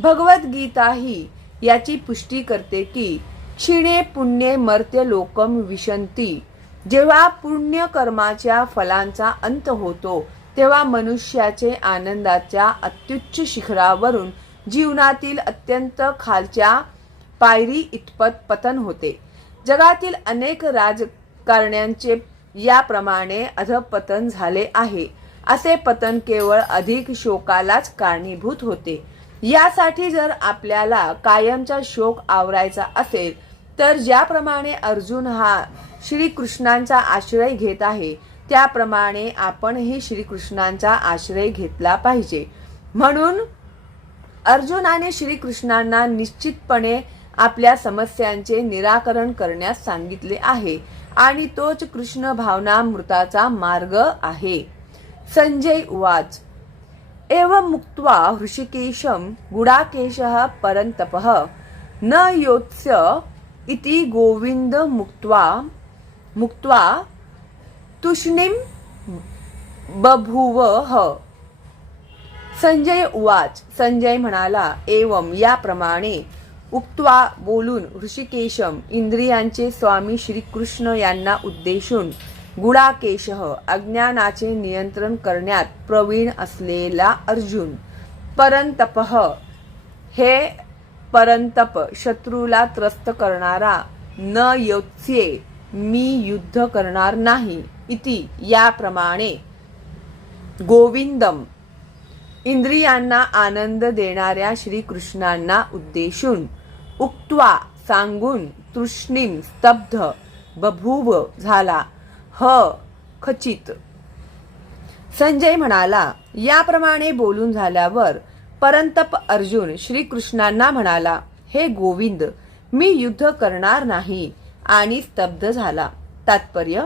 भगवद्गीताही याची पुष्टी करते की क्षीणे पुण्ये मर्त्य लोकम विशंती. जेव्हा पुण्य कर्माच्या फलांचा अंत होतो तेव्हा मनुष्याचे आनंदाच्या अत्युच्च शिखरावरून जीवनातील अत्यंत खालच्या पायरी इतपत पतन होते. जगातील अनेक राजकारण्यांचे याप्रमाणे अधपतन झाले आहे. असे पतन केवळ अधिक शोकालाच कारणीभूत होते. यासाठी जर आपल्याला कायमचा शोक आवरायचा असेल तर ज्याप्रमाणे अर्जुन हा श्रीकृष्णांचा आश्रय घेत आहे त्याप्रमाणे आपणही श्रीकृष्णांचा आश्रय घेतला पाहिजे. म्हणून अर्जुनाने श्रीकृष्णांना निश्चितपणे आपल्या समस्यांचे निराकरण करण्यास सांगितले आहे आणि तोच कृष्ण भावनामृताचा मार्ग आहे. संजय उवाच. एवं मुक्त्वा हृषिकेशं गुडाकेशः परन्तपः न योत्स्य इति गोविंद मुक्त्वा तुष्णीम बभूवः. संजय उवाच. संजय म्हणाला, एवं याप्रमाणे उक्त्वा बोलून ऋषिकेशम इंद्रियांचे स्वामी श्रीकृष्ण यांना उद्देशून गुडाकेशः अज्ञानाचे नियंत्रण करण्यात प्रवीण असलेला अर्जुन, परंतपः हे परंतप शत्रूला त्रस्त करणारा, न योत्स्ये मी युद्ध करणार नाही, इति याप्रमाणे गोविंदम इंद्रियांना आनंद देणाऱ्या श्रीकृष्णांना उद्देशून उक्त्वा सांगून तृष्णीम स्तब्ध बभूव झाला. खचित. संजय म्हणाला, याप्रमाणे बोलून झाल्यावर परंतप अर्जुन श्रीकृष्णांना म्हणाला, हे गोविंद, मी युद्ध करणार नाही, आणि स्तब्ध झाला. तात्पर्य: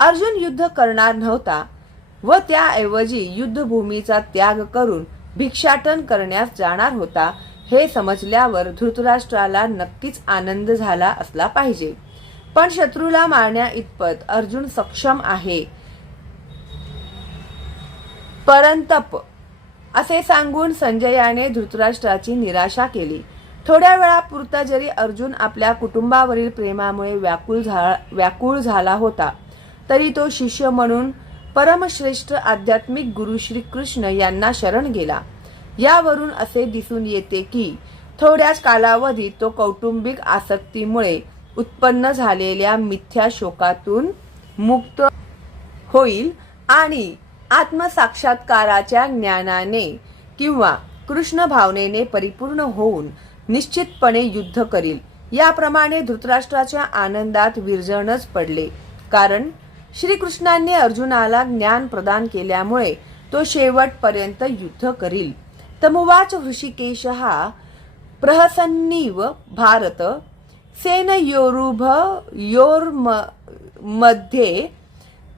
अर्जुन युद्ध करणार नव्हता व त्याऐवजी युद्धभूमीचा त्याग करून भिक्षाटन करण्यास जाणार होता. हे समजल्यावर धृतराष्ट्राला नक्कीच आनंद झाला असला पाहिजे. पण शत्रूला मारण्या इतपत अर्जुन सक्षम आहे. परंतप असे सांगून संजयाने धृतराष्ट्राची निराशा केली. थोड्या वेळापुरता जरी अर्जुन आपल्या कुटुंबावरील प्रेमामुळे व्याकुळ झाला होता, तरी तो शिष्य म्हणून परमश्रेष्ठ आध्यात्मिक गुरु श्री कृष्ण यांना शरण गेला. यावरून असे दिसून येते की थोड्याच कालावधीत तो कौटुंबिक आसक्तीमुळे उत्पन्न झालेल्या मिथ्या शोकातून मुक्त होईल आणि आत्मसाक्षात्काराच्या ज्ञानाने किंवा कृष्ण भावनेने परिपूर्ण होऊन निश्चितपणे युद्ध करील. याप्रमाणे धृतराष्ट्राच्या आनंदात विरजणच पडले, कारण श्रीकृष्णांनी अर्जुनाला ज्ञान प्रदान केल्यामुळे तो शेवटपर्यंत युद्ध करील. तमुवाच हृषिकेशः प्रहसन्नीव भारत सेनयोरुभयोर्मध्ये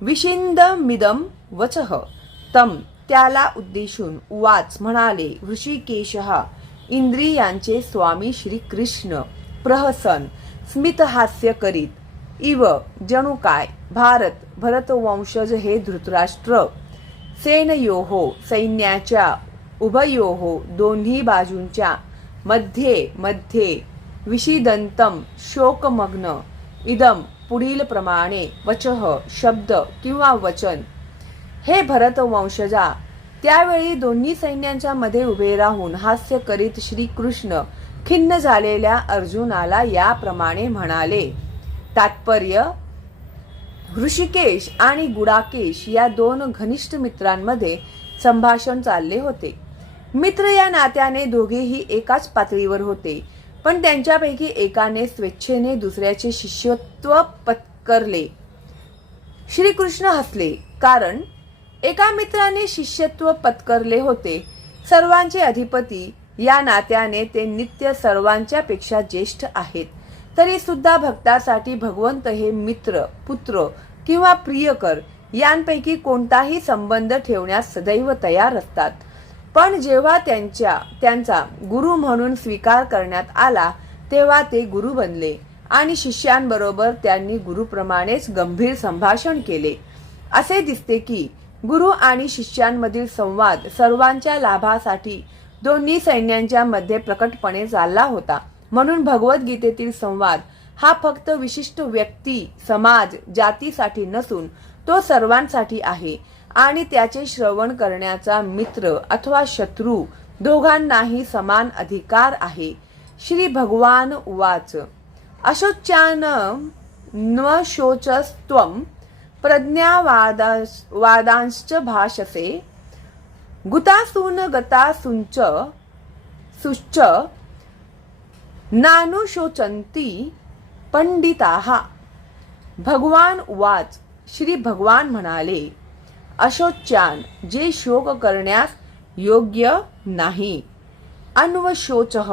विषिन्दमिदं वचः. तम त्याला उद्देशून उवाच म्हणाले हृषिकेशः, इंद्रियांचे स्वामी श्री कृष्ण प्रहसन स्मितहास्य करीत, इव जणू काय भरतवंशज हे धृतराष्ट्र सेनयोः सैन्याच्या उभयोः दोन्ही बाजूंच्या मध्ये विषिदंतम शोकमग्न इदम पुढील प्रमाणे वचः शब्द किंवा वचन. हे भरतवंशजा, त्यावेळी दोन्ही सैन्यांच्या मध्ये उभे राहून हास्य करीत श्रीकृष्ण खिन्न झालेल्या अर्जुनाला याप्रमाणे म्हणाले. तात्पर्य: ऋषिकेश आणि गुडाकेश या दोन घनिष्ठ मित्रांमध्ये संभाषण चालले होते. मित्र या नात्याने दोघेही एकाच पातळीवर होते, पण त्यांच्यापैकी एकाने स्वेच्छेने दुसऱ्याचे शिष्यत्व पत्करले. श्रीकृष्ण हसले, कारण एका मित्राने शिष्यत्व पत्करले होते. सर्वांचे अधिपती या नात्याने ते नित्य सर्वांच्या पेक्षा ज्येष्ठ आहेत. तरी सुद्धा भक्तासाठी भगवंत हे मित्र, पुत्र किंवा प्रियकर यांपैकी कोणताही संबंध ठेवण्यास सदैव तयार असतात. पण जेव्हा त्यांचा गुरु म्हणून स्वीकार करण्यात आला, तेव्हा ते गुरु बनले आणि शिष्यांबरोबर त्यांनी गुरुप्रमाणेच गंभीर संभाषण केले. असे दिसते की गुरु आणि शिष्यांमधील संवाद सर्वांच्या लाभासाठी दोन्ही सैन्यांच्या मध्ये प्रकटपणे चालला होता. म्हणून भगवद्गीतेतील संवाद हा फक्त विशिष्ट व्यक्ती, समाज, जातीसाठी नसून तो सर्वांसाठी आहे आणि त्याचे श्रवण करण्याचा मित्र अथवा शत्रू दोघांनाही समान अधिकार आहे. श्री भगवान उवाच: अशोच्यान नशोचस्त्वं प्रज्ञावादांश्च भाषसे गुतासून गतासूंच सुश्च नानुशोचन्ति पंडिताः. भगवान उवाच: श्री भगवान म्हणाले, अशोच्यान जे शोक करण्यास योग्य नाही. अन्वशोचः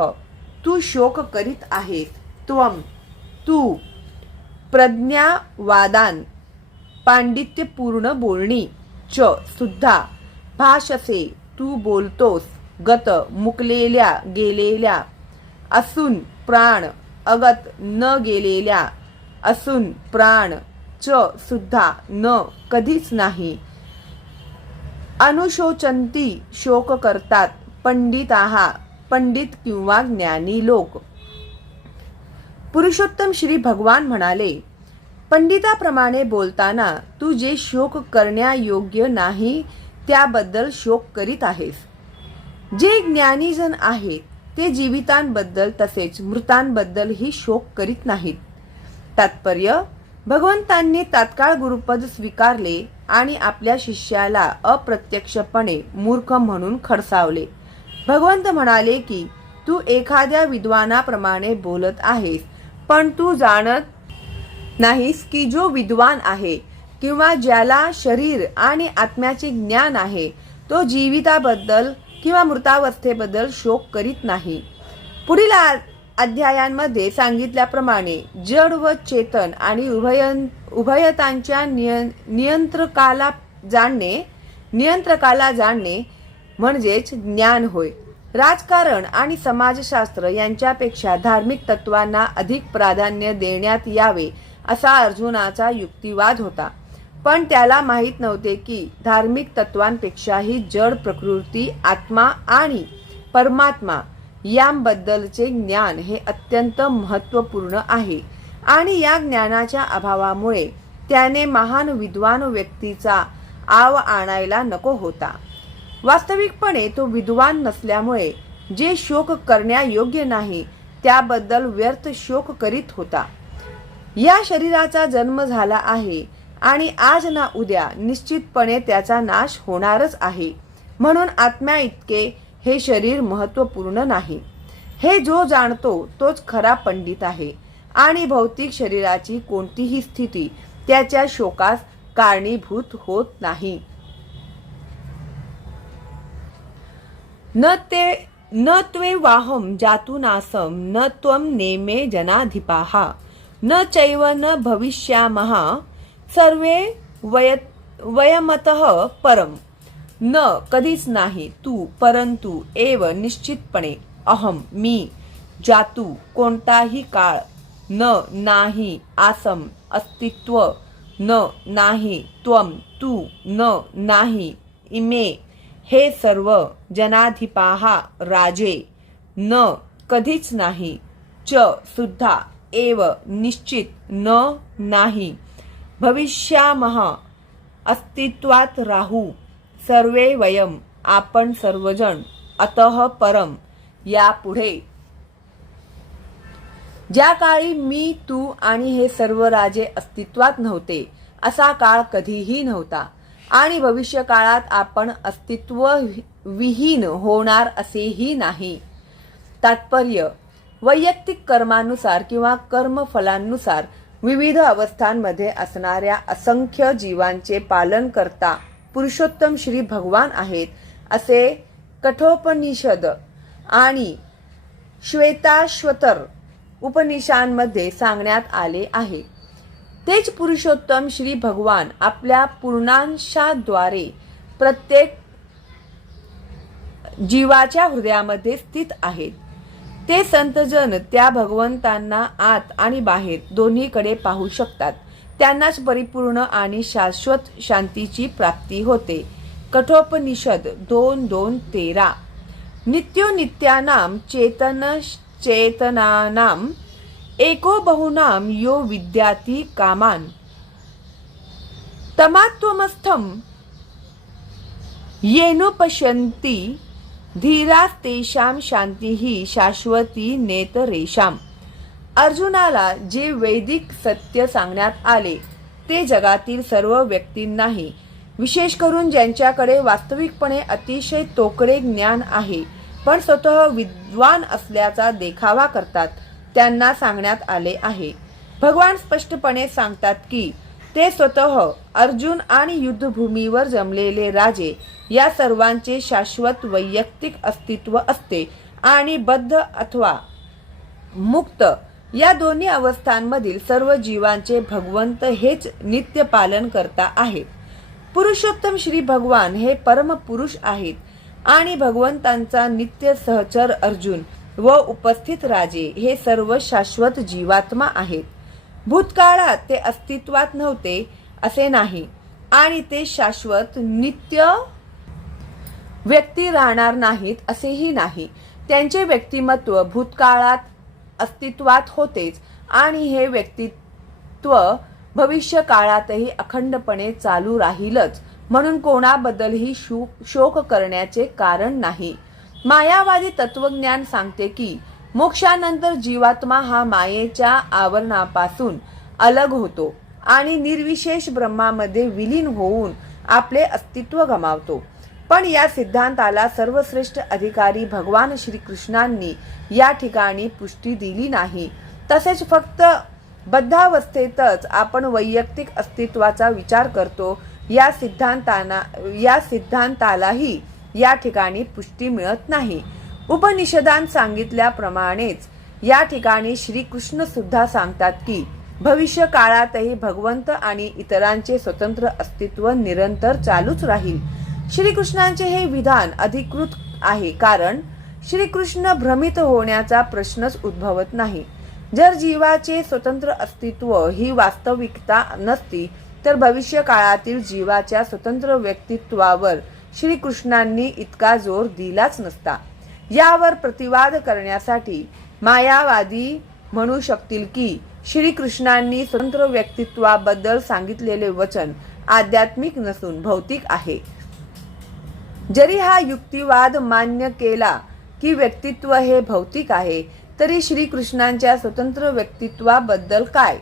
तू शोक करीत आहेस. त्वम तू प्रज्ञावादान पांडित्यपूर्ण बोलणी. च सुद्धा भाषसे तू बोलतोस. गत मुकलेल्या गेलेल्या. असून प्राण अगत न गेलेल्या. असून प्राण च सुद्धा न कधीच नाही. अनुशोचंती शोक करतात. पंडिताहा पंडित किंवा ज्ञानी लोक. पुरुषोत्तम श्री भगवान म्हणाले, पंडिताप्रमाणे बोलताना तू जे शोक करण्यायोग्य नाही त्याबद्दल शोक करीत आहेस. जे ज्ञानीजन आहेत ते जीवितांबद्दल तसेच मृतांबद्दलही शोक करीत नाहीत. तात्पर्य: भगवंतांनी तात्काळ गुरुपद स्वीकारले आणि आपल्या शिष्याला अप्रत्यक्षपणे मूर्ख म्हणून खडसावले. भगवंत म्हणाले की तू एखाद्या विद्वानाप्रमाणे बोलत आहेस, पण तू जाणत नाहीस की जो विद्वान आहे किंवा ज्याला शरीर आणि आत्म्याचे ज्ञान आहे तो जीविताबद्दल किंवा मृतावस्थेबद्दल शोक करीत नाही. पुढील अध्यायांमध्ये सांगितल्याप्रमाणे जड व चेतन आणि उभयतांच्या नियंत्रकाला जाणणे म्हणजेच ज्ञान होय. राजकारण आणि समाजशास्त्र यांच्यापेक्षा धार्मिक तत्वांना अधिक प्राधान्य देण्यात यावे असा अर्जुनाचा युक्तिवाद होता. पण त्याला माहीत नव्हते की धार्मिक तत्वांपेक्षाही जड प्रकृती, आत्मा आणि परमात्मा यांबद्दलचे ज्ञान हे अत्यंत महत्त्वपूर्ण आहे आणि या ज्ञानाच्या अभावामुळे त्याने महान विद्वान व्यक्तीचा आव आणायला नको होता. वास्तविकपणे तो विद्वान नसल्यामुळे जे शोक करण्यायोग्य नाही त्याबद्दल व्यर्थ शोक करीत होता. या शरीराचा जन्म झाला आहे आणि आज ना उद्या निश्चितपणे त्याचा नाश होणारच आहे. म्हणून आत्म्या इतके हे शरीर महत्त्वपूर्ण नाही. हे जो जाणतो तोच खरा पंडित आहे आणि भौतिक शरीराची कोणतीही स्थिती त्याच्या शोकास कारणीभूत होत नाही. न त्वेवाहं जातुनासं न त्वं नेमे जनाधिपाः न चैव न भविष्यामः सर्वे वयमतः परम. न कधीच नाही, तू परंतु एव निश्चितपणे, अहम मी, जातु कोणताही काळ, न नाही आसम अस्तित्व, न नाही त्वम तू, न नाही इमे हे सर्व, जनाधिपाः राजे, न कधीच नाही, च सुद्धा, एव निश्चित, न नाही, भविष्यामः अस्तित्वात राहू, सर्वे वयम आपण सर्वजण, अतः परम यापुढे. ज्या काळी मी, तू आणि हे सर्व राजे अस्तित्वात नव्हते असा काळ कधीही नव्हता आणि भविष्य काळात आपण अस्तित्व विहीन होणार असेही नाही. तात्पर्य, वैयक्तिक कर्मानुसार किंवा कर्मफलांनुसार विविध अवस्थांमध्ये असणाऱ्या असंख्य जीवांचे पालन करता पुरुषोत्तम श्री भगवान आहेत असे कठोपनिषद आणि श्वेताश्वतर उपनिषदांमध्ये सांगण्यात आले आहे. तेच पुरुषोत्तम श्री भगवान आपल्या पूर्णांशाद्वारे प्रत्येक जीवाच्या हृदयामध्ये स्थित आहेत. ते संतजन त्या भगवंतांना आत आणि बाहेर दोन्हीकडे पाहू शकतात. त्यांनाच परिपूर्ण आणि शाश्वत शांतीची प्राप्ती होते. कठोपनिषद 2:2-13. नित्योनित्यानां चेतनानां एको बहुनां यो विद्याति कामान् तमात्वमस्थं येनोपश्यन्ति धीरास्तेषां शांतिः शाश्वती नेतरेषां. अर्जुनाला जे वैदिक सत्य सांगण्यात आले ते जगातील सर्व व्यक्तींनाही, विशेष करून ज्यांच्याकडे वास्तविकपणे अतिशय तोकडे ज्ञान आहे पण स्वतः विद्वान असल्याचा देखावा करतात, त्यांना सांगण्यात आले आहे. भगवान स्पष्टपणे सांगतात की ते स्वतः, अर्जुन आणि युद्धभूमीवर जमलेले राजे या सर्वांचे शाश्वत वैयक्तिक अस्तित्व असते आणि बद्ध अथवा मुक्त या दोन्ही अवस्थांमधील सर्व जीवांचे भगवंत हेच नित्य पालन करता आहेत. पुरुषोत्तम श्री भगवान हे परमपुरुष आहेत आणि भगवंतांचा नित्य सहचर अर्जुन व उपस्थित राजे हे सर्व शाश्वत जीवात्मा आहेत. भूतकाळात ते अस्तित्वात नव्हते असे नाही आणि ते शाश्वत नित्य व्यक्ती राहणार नाहीत असेही नाही. त्यांचे व्यक्तिमत्व भूतकाळात अस्तित्वात होतेच आणि हे व्यक्तित्व भविष्य काळातही अखंडपणे चालू राहीलच. म्हणून कोणाबद्दलही शोक करण्याचे कारण नाही. मायावादी तत्वज्ञान सांगते की मोक्षानंतर जीवात्मा हा मायेच्या आवरणापासून अलग होतो आणि निर्विशेष ब्रह्मामध्ये विलीन होऊन आपले अस्तित्व गमावतो. पण या सिद्धांताला सर्वश्रेष्ठ अधिकारी भगवान श्रीकृष्णांनी या ठिकाणी पुष्टी दिली नाही. तसेच फक्त बद्धावस्थेतच आपण वैयक्तिक अस्तित्वाचा विचार करतो या सिद्धांतालाही या ठिकाणी पुष्टी मिळत नाही. उपनिषदांत सांगितल्याप्रमाणेच या ठिकाणी श्रीकृष्ण सुद्धा सांगतात की भविष्य काळातही भगवंत आणि इतरांचे स्वतंत्र अस्तित्व निरंतर चालूच राहील. श्रीकृष्णांचे हे विधान अधिकृत आहे कारण श्रीकृष्ण भ्रमित होण्याचा प्रश्नच उद्भवत नाही. जर जीवाचे स्वतंत्र अस्तित्व ही वास्तविकता नसती तर भविष्य काळातील जीवाच्या स्वतंत्र व्यक्तित्वावर श्रीकृष्णांनी इतका जोर दिलाच नसता. यावर प्रतिवाद करण्यासाठी मायावादी म्हणू शकतील की श्रीकृष्णांनी स्वतंत्र व्यक्तित्वाबद्दल सांगितलेले वचन आध्यात्मिक नसून भौतिक आहे. जरी हा युक्तिवाद मान्य केला की व्यक्तित्व हे भौतिक आहे, तरी श्रीकृष्णांच्या स्वतंत्र व्यक्तित्वाबद्दल काय?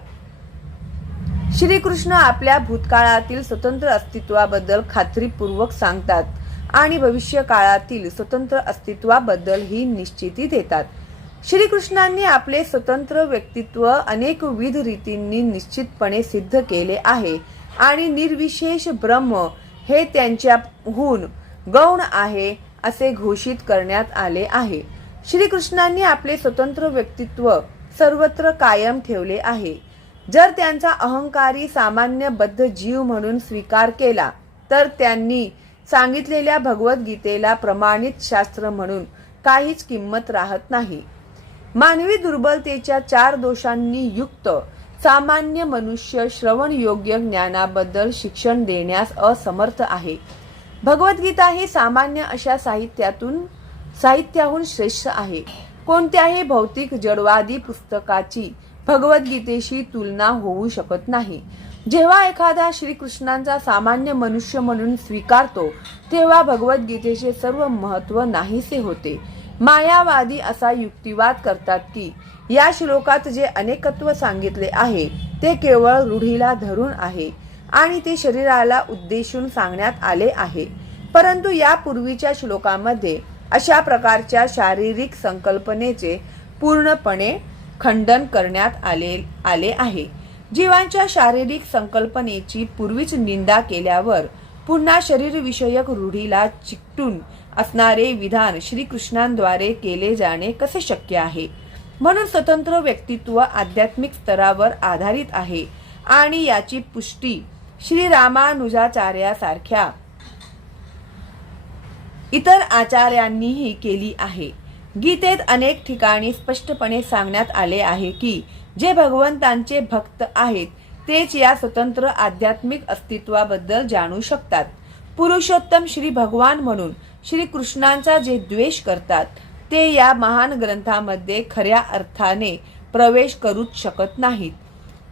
श्रीकृष्ण आपल्या भूतकाळातील स्वतंत्र अस्तित्वाबद्दल खात्रीपूर्वक सांगतात आणि भविष्य काळातील स्वतंत्र अस्तित्वाबद्दल ही निश्चिती देतात. श्रीकृष्णांनी आपले स्वतंत्र व्यक्तित्व अनेकविध रीतींनी निश्चितपणे सिद्ध केले आहे आणि निर्विशेष ब्रह्म हे त्यांच्याहून गौण आहे असे घोषित करण्यात आले आहे. श्रीकृष्णांनी आपले स्वतंत्र व्यक्तित्व सर्वत्र कायम ठेवले आहे. जर त्यांचा अहंकारी सामान्यबद्ध जीव म्हणून स्वीकार केला तर त्यांनी सांगितलेल्या भगवद्गीतेला प्रमाणित शास्त्र म्हणून काहीच किंमत राहत नाही. मानवी दुर्बलतेच्या 4 दोषांनी युक्त सामान्य मनुष्य श्रवण योग्य ज्ञानाबद्दल शिक्षण देण्यास असमर्थ आहे. भगवद्गीता ही सामान्य अशा साहित्याहून श्रेष्ठ आहे. कोणत्याही भौतिक जडवादी पुस्तकाची भगवद्गीतेशी तुलना होऊ शकत नाही. जेव्हा एखादा श्रीकृष्णांचा सामान्य मनुष्य म्हणून स्वीकारतो तेव्हा भगवद्गीतेचे सर्व महत्त्व नाहीसे होते. मायावादी असा युक्तिवाद करतात की या श्लोकात जे अनेकत्व सांगितले आहे ते केवळ रूढीला धरून आहे आणि ते शरीराला उद्देशून सांगण्यात आले आहे. परंतु यापूर्वीच्या श्लोकामध्ये अशा प्रकारच्या शारीरिक संकल्पनेचे पूर्णपणे खंडन करण्यात आले आहे. जीवांच्या शारीरिक संकल्पनेची पूर्वीच निंदा केल्यावर पुन्हा शरीरविषयक रूढीला चिकटून असणारे विधान श्रीकृष्णांद्वारे केले जाणे कसे शक्य आहे? म्हणून स्वतंत्र व्यक्तित्व आध्यात्मिक स्तरावर आधारित आहे आणि याची पुष्टी श्री रामानुजाचार्यासारख्या इतर आचार्यांनीही केली आहे. गीतेत अनेक ठिकाणी स्पष्टपणे सांगण्यात आले आहे की जे भगवंतांचे भक्त आहेत तेच या स्वतंत्र आध्यात्मिक अस्तित्वाबद्दल जाणू शकतात. पुरुषोत्तम श्री भगवान म्हणून श्रीकृष्णांचा जे द्वेष करतात ते या महान ग्रंथामध्ये खऱ्या अर्थाने प्रवेश करूच शकत नाहीत.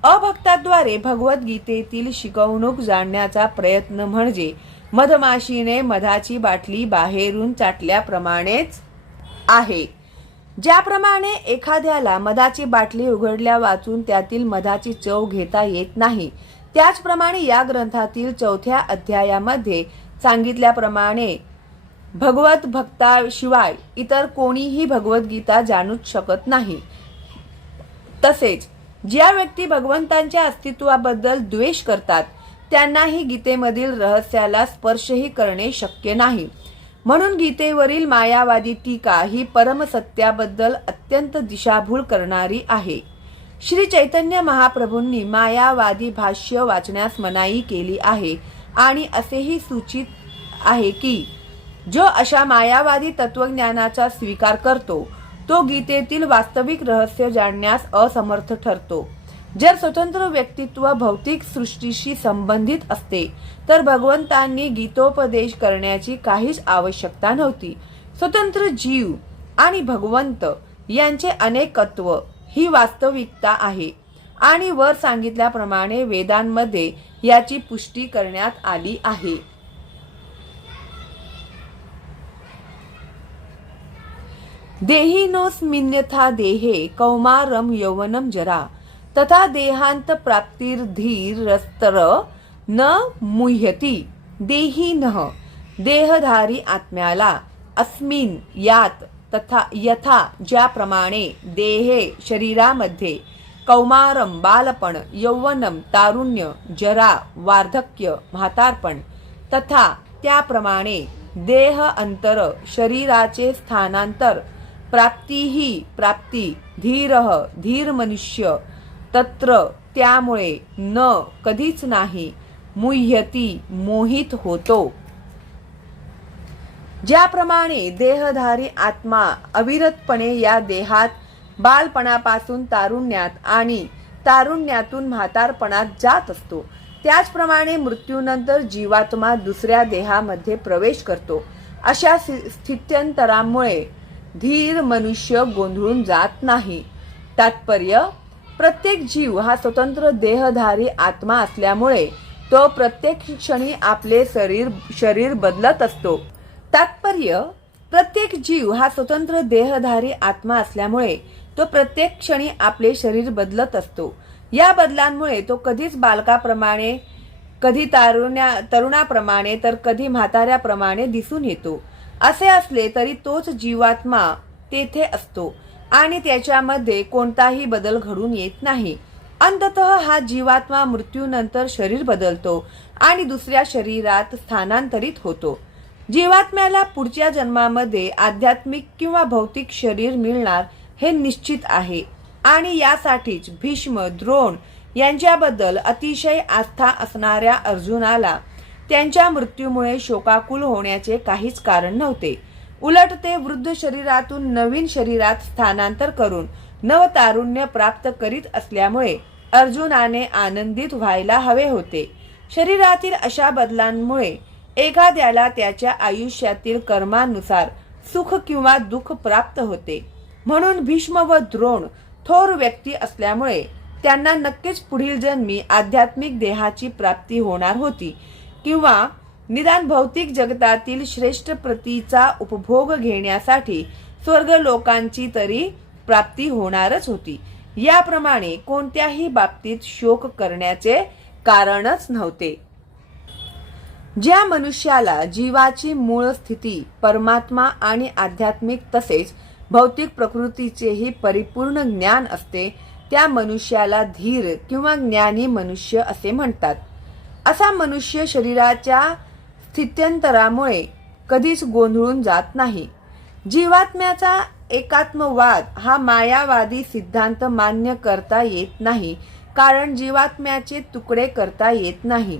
अभक्ताद्वारे भगवद्गीतेतील शिकवणूक जाणण्याचा प्रयत्न म्हणजे मधमाशीने मधाची बाटली बाहेरून चाटल्याप्रमाणेच आहे. ज्याप्रमाणे एखाद्याला मधाची बाटली उघडल्या वाचून त्यातील मधाची चव घेता येत नाही, त्याचप्रमाणे या ग्रंथातील 4थ्या अध्यायामध्ये सांगितल्याप्रमाणे भगवत भक्ताशिवाय इतर कोणीही भगवद्गीता जाणूच शकत नाही. तसेच ज्या व्यक्ती भगवंतांच्या अस्तित्वाबद्दल द्वेष करतात त्यांनाही गीतेमधील रहस्याला स्पर्शही करणे शक्य नाही. म्हणून गीतेवरील मायावादी टीका ही परमसत्याबद्दल अत्यंत दिशाभूल करणारी आहे. श्री चैतन्य महाप्रभूंनी मायावादी भाष्य वाचण्यास मनाई केली आहे आणि असेही सूचित आहे की जो अशा मायावादी तत्वज्ञानाचा स्वीकार करतो तो गीतेतील वास्तविक रहस्य जाणण्यास असमर्थ ठरतो. जर स्वतंत्र व्यक्तित्व भौतिक सृष्टीशी संबंधित असते तर भगवंतांनी गीतोपदेश करण्याची काहीच आवश्यकता नव्हती. स्वतंत्र जीव आणि भगवंत यांचे अनेकत्व ही वास्तविकता आहे आणि वर सांगितल्याप्रमाणे वेदांमध्ये याची पुष्टी करण्यात आली आहे. देहिनोऽस्मिन्यथा देहे कौमारम यौवनम जरा तथा देहांत प्राप्तिर्धीरस्तर न मुह्यति. देहिनः देहधारी आत्म्याला अस्मिन यात तथा यथा ज्याप्रमाणे देहे शरीरामध्ये कौमारम बालपण, यौवनम तारुण्य, जरा वार्धक्य म्हातारपण तथा त्याप्रमाणे देह अंतर शरीराचे स्थानांतर, प्राप्तीही प्राप्ती, धीरः धीर मनुष्य तत्र त्यामुळे न कधीच नाही, मुह्यती मोहित होतो. ज्याप्रमाणे देहधारी आत्मा अविरतपणे या देहात बालपणापासून तारुण्यात आणि तारुण्यातून म्हातारपणात जात असतो, त्याचप्रमाणे मृत्यूनंतर जीवात्मा दुसऱ्या देहामध्ये प्रवेश करतो. अशा स्थित्यंतरामुळे धीर मनुष्य गोंधळून जात नाही. तात्पर्य: प्रत्येक जीव हा स्वतंत्र देहधारी आत्मा असल्यामुळे तो प्रत्येक क्षणी आपले शरीर बदलत असतो. तात्पर्य: प्रत्येक जीव हा स्वतंत्र देहधारी आत्मा असल्यामुळे तो प्रत्येक क्षणी आपले शरीर बदलत असतो. या बदलांमुळे तो कधीच बालकाप्रमाणे, कधी तरुणाप्रमाणे, तर कधी म्हाताऱ्याप्रमाणे दिसून येतो. असे असले तरी तोच जीवात्मा तेथे असतो आणि त्याच्यामध्ये कोणताही बदल घडून येत नाही. अंततः हा जीवात्मा मृत्यूनंतर शरीर बदलतो आणि दुसऱ्या शरीरात स्थानांतरित होतो. जीवात्म्याला पुढच्या जन्मामध्ये आध्यात्मिक किंवा भौतिक शरीर मिळणार हे निश्चित आहे आणि यासाठीच भीष्म, द्रोण यांच्याबद्दल अतिशय आस्था असणाऱ्या अर्जुनाला त्यांच्या मृत्यूमुळे शोकाकुल होण्याचे काहीच कारण नव्हते. उलट ते वृद्ध शरीरातून नवीन शरीरात स्थानांतर करून नवतारुण्य प्राप्त करीत असल्यामुळे अर्जुनाने आनंदित व्हायला हवे होते. शरीरातील अशा बदलांमुळे एखाद्याला त्याच्या आयुष्यातील कर्मानुसार सुख किंवा दुःख प्राप्त होते. म्हणून भीष्म व द्रोण थोर व्यक्ती असल्यामुळे त्यांना नक्कीच पुढील जन्मी आध्यात्मिक देहाची प्राप्ती होणार होती किंवा निदान भौतिक जगतातील श्रेष्ठ प्रतीचा उपभोग घेण्यासाठी स्वर्ग लोकांची तरी प्राप्ती होणारच होती. याप्रमाणे कोणत्याही बाबतीत शोक करण्याचे कारणच नव्हते. ज्या मनुष्याला जीवाची मूळ स्थिती परमात्मा आणि आध्यात्मिक तसेच भौतिक प्रकृतीचेही परिपूर्ण ज्ञान असते त्या मनुष्याला धीर किंवा ज्ञानी मनुष्य असे म्हणतात. असा मनुष्य शरीराच्या स्थित्यंतरामुळे कधीच गोंधळून जात नाही. जीवात्म्याचा एकात्मवाद हा मायावादी सिद्धांत मान्य करता येत नाही, कारण जीवात्म्याचे तुकडे करता येत नाही.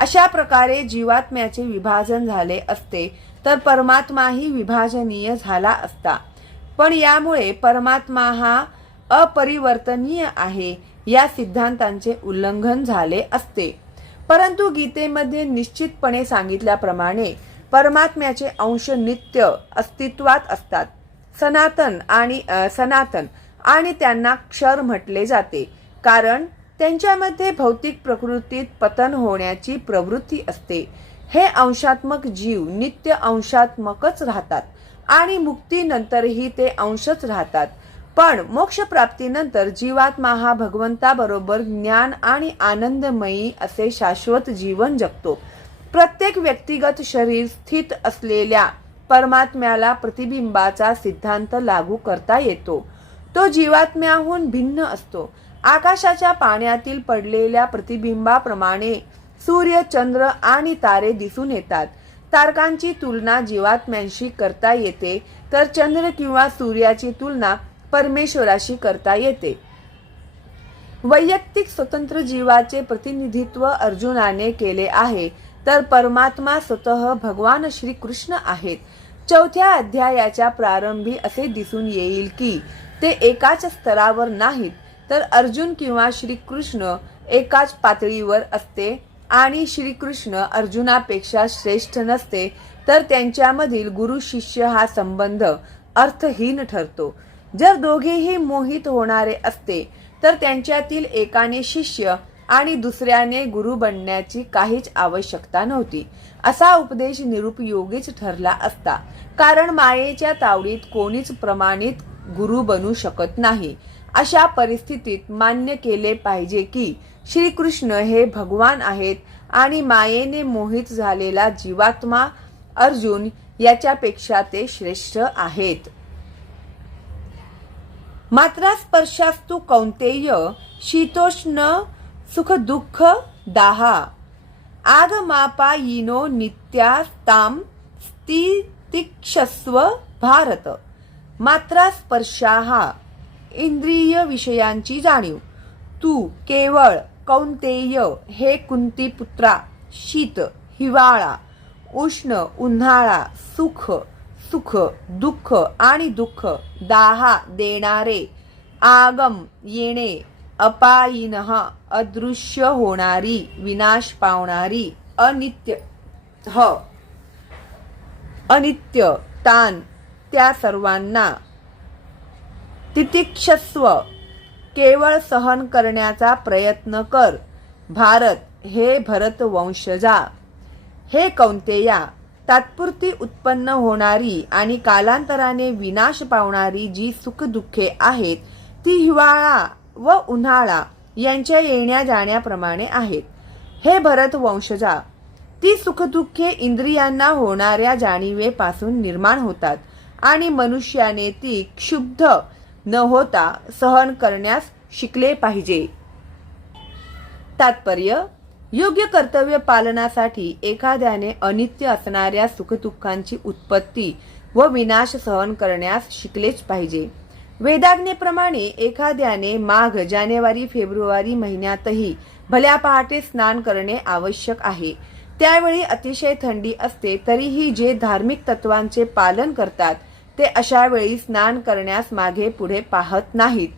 अशा प्रकारे जीवात्म्याचे विभाजन झाले असते तर परमात्माही विभाजनीय झाला असता. पण यामुळे परमात्मा हा अपरिवर्तनीय आहे या सिद्धांतांचे उल्लंघन झाले असते. परंतु गीतेमध्ये निश्चितपणे सांगितल्याप्रमाणे परमात्म्याचे अंश नित्य अस्तित्वात असतात, सनातन आणि त्यांना क्षर म्हटले जाते, कारण त्यांच्यामध्ये भौतिक प्रकृतीत पतन होण्याची प्रवृत्ती असते. हे अंशात्मक जीव नित्य अंशात्मकच राहतात आणि मुक्तीनंतरही ते अंशच राहतात. पण मोक्षप्राप्तीनंतर जीवात्मा हा भगवंताबरोबर ज्ञान आणि आनंदमयी असे शाश्वत जीवन जगतो. प्रत्येक व्यक्तिगत शरीर स्थित असलेल्या परमात्म्याला प्रतिबिंबाचा सिद्धांत लागू करता येतो. तो जीवात्म्याहून भिन्न असतो. आकाशाच्या पाण्यातील पडलेल्या प्रतिबिंबाप्रमाणे सूर्य, चंद्र आणि तारे दिसून येतात. तारकांची तुलना जीवात्म्यांशी करता येते, तर चंद्र किंवा सूर्याची तुलना परमेश्वराशी करता येते. वैयक्तिक स्वतंत्र जीवाचे प्रतिनिधित्व अर्जुनाने केले आहे, तर परमात्मा स्वतः भगवान श्री कृष्ण आहेत. 4थ्या अध्यायाच्या प्रारंभी असे दिसून येईल की ते एकाच स्तरावर नाहीत, तर अर्जुन किंवा श्रीकृष्ण एकाच पातळीवर असते आणि श्रीकृष्ण अर्जुनापेक्षा श्रेष्ठ नसते, तर त्यांच्यामधील गुरु शिष्य हा संबंध अर्थहीन ठरतो. जर दोघेही मोहित होणारे असते तर त्यांच्यातील एकाने शिष्य आणि दुसऱ्याने गुरु बनण्याची काहीच आवश्यकता नव्हती. असा उपदेश निरुपयोगीच ठरला असता, कारण मायेच्या तावडीत कोणीच प्रमाणित गुरु बनू शकत नाही. अशा परिस्थितीत मान्य केले पाहिजे की श्रीकृष्ण हे भगवान आहेत आणि मायेने मोहित झालेला जीवात्मा अर्जुन याच्यापेक्षा ते श्रेष्ठ आहेत. मात्रा स्पर्शास्तु कौंतेय शीतोष्ण सुख दुःख दाहा आगमापायिनो नित्यास्ताम स्थितिक्षस्व भारत. मात्रा स्पर्शाहा इंद्रिय विषयांची जाणीव. तू केवळ कौंतेय हे कुंती पुत्रा, शीत हिवाळा, उष्ण उन्हाळा, सुख दुःख आणि दुःख, दाहा देणारे, आगम येणे, अपायिनः अदृश्य होणारी, विनाश पावणारी, अनित्य तान त्या सर्वांना तितिक्षस्व, केवळ सहन करण्याचा प्रयत्न कर. भारत, हे भरतवंशजा, हे कौंतेया, तात्पुरती उत्पन्न होणारी आणि कालांतराने विनाश पावणारी जी सुखदुःखे आहेत ती हिवाळा व उन्हाळा यांच्या येण्या जाण्याप्रमाणे आहेत. हे भरतवंशजा, ती सुखदुःखे इंद्रियांना होणाऱ्या जाणीवेपासून निर्माण होतात आणि मनुष्याने ती क्षुब्ध न होता सहन करण्यास शिकले पाहिजे. तात्पर्य: योग्य कर्तव्य पालनासाठी एखाद्याने अनित्य असणाऱ्या सुखदुःखांची उत्पत्ती व विनाश सहन करण्यास शिकलेच पाहिजे. वेदाज्ञेप्रमाणे एखाद्याने माघ, जानेवारी, फेब्रुवारी महिन्यातही भल्या पहाटे स्नान करणे आवश्यक आहे. त्यावेळी अतिशय थंडी असते, तरीही जे धार्मिक तत्वांचे पालन करतात ते अशा वेळी स्नान करण्यास मागे पुढे पाहत नाहीत.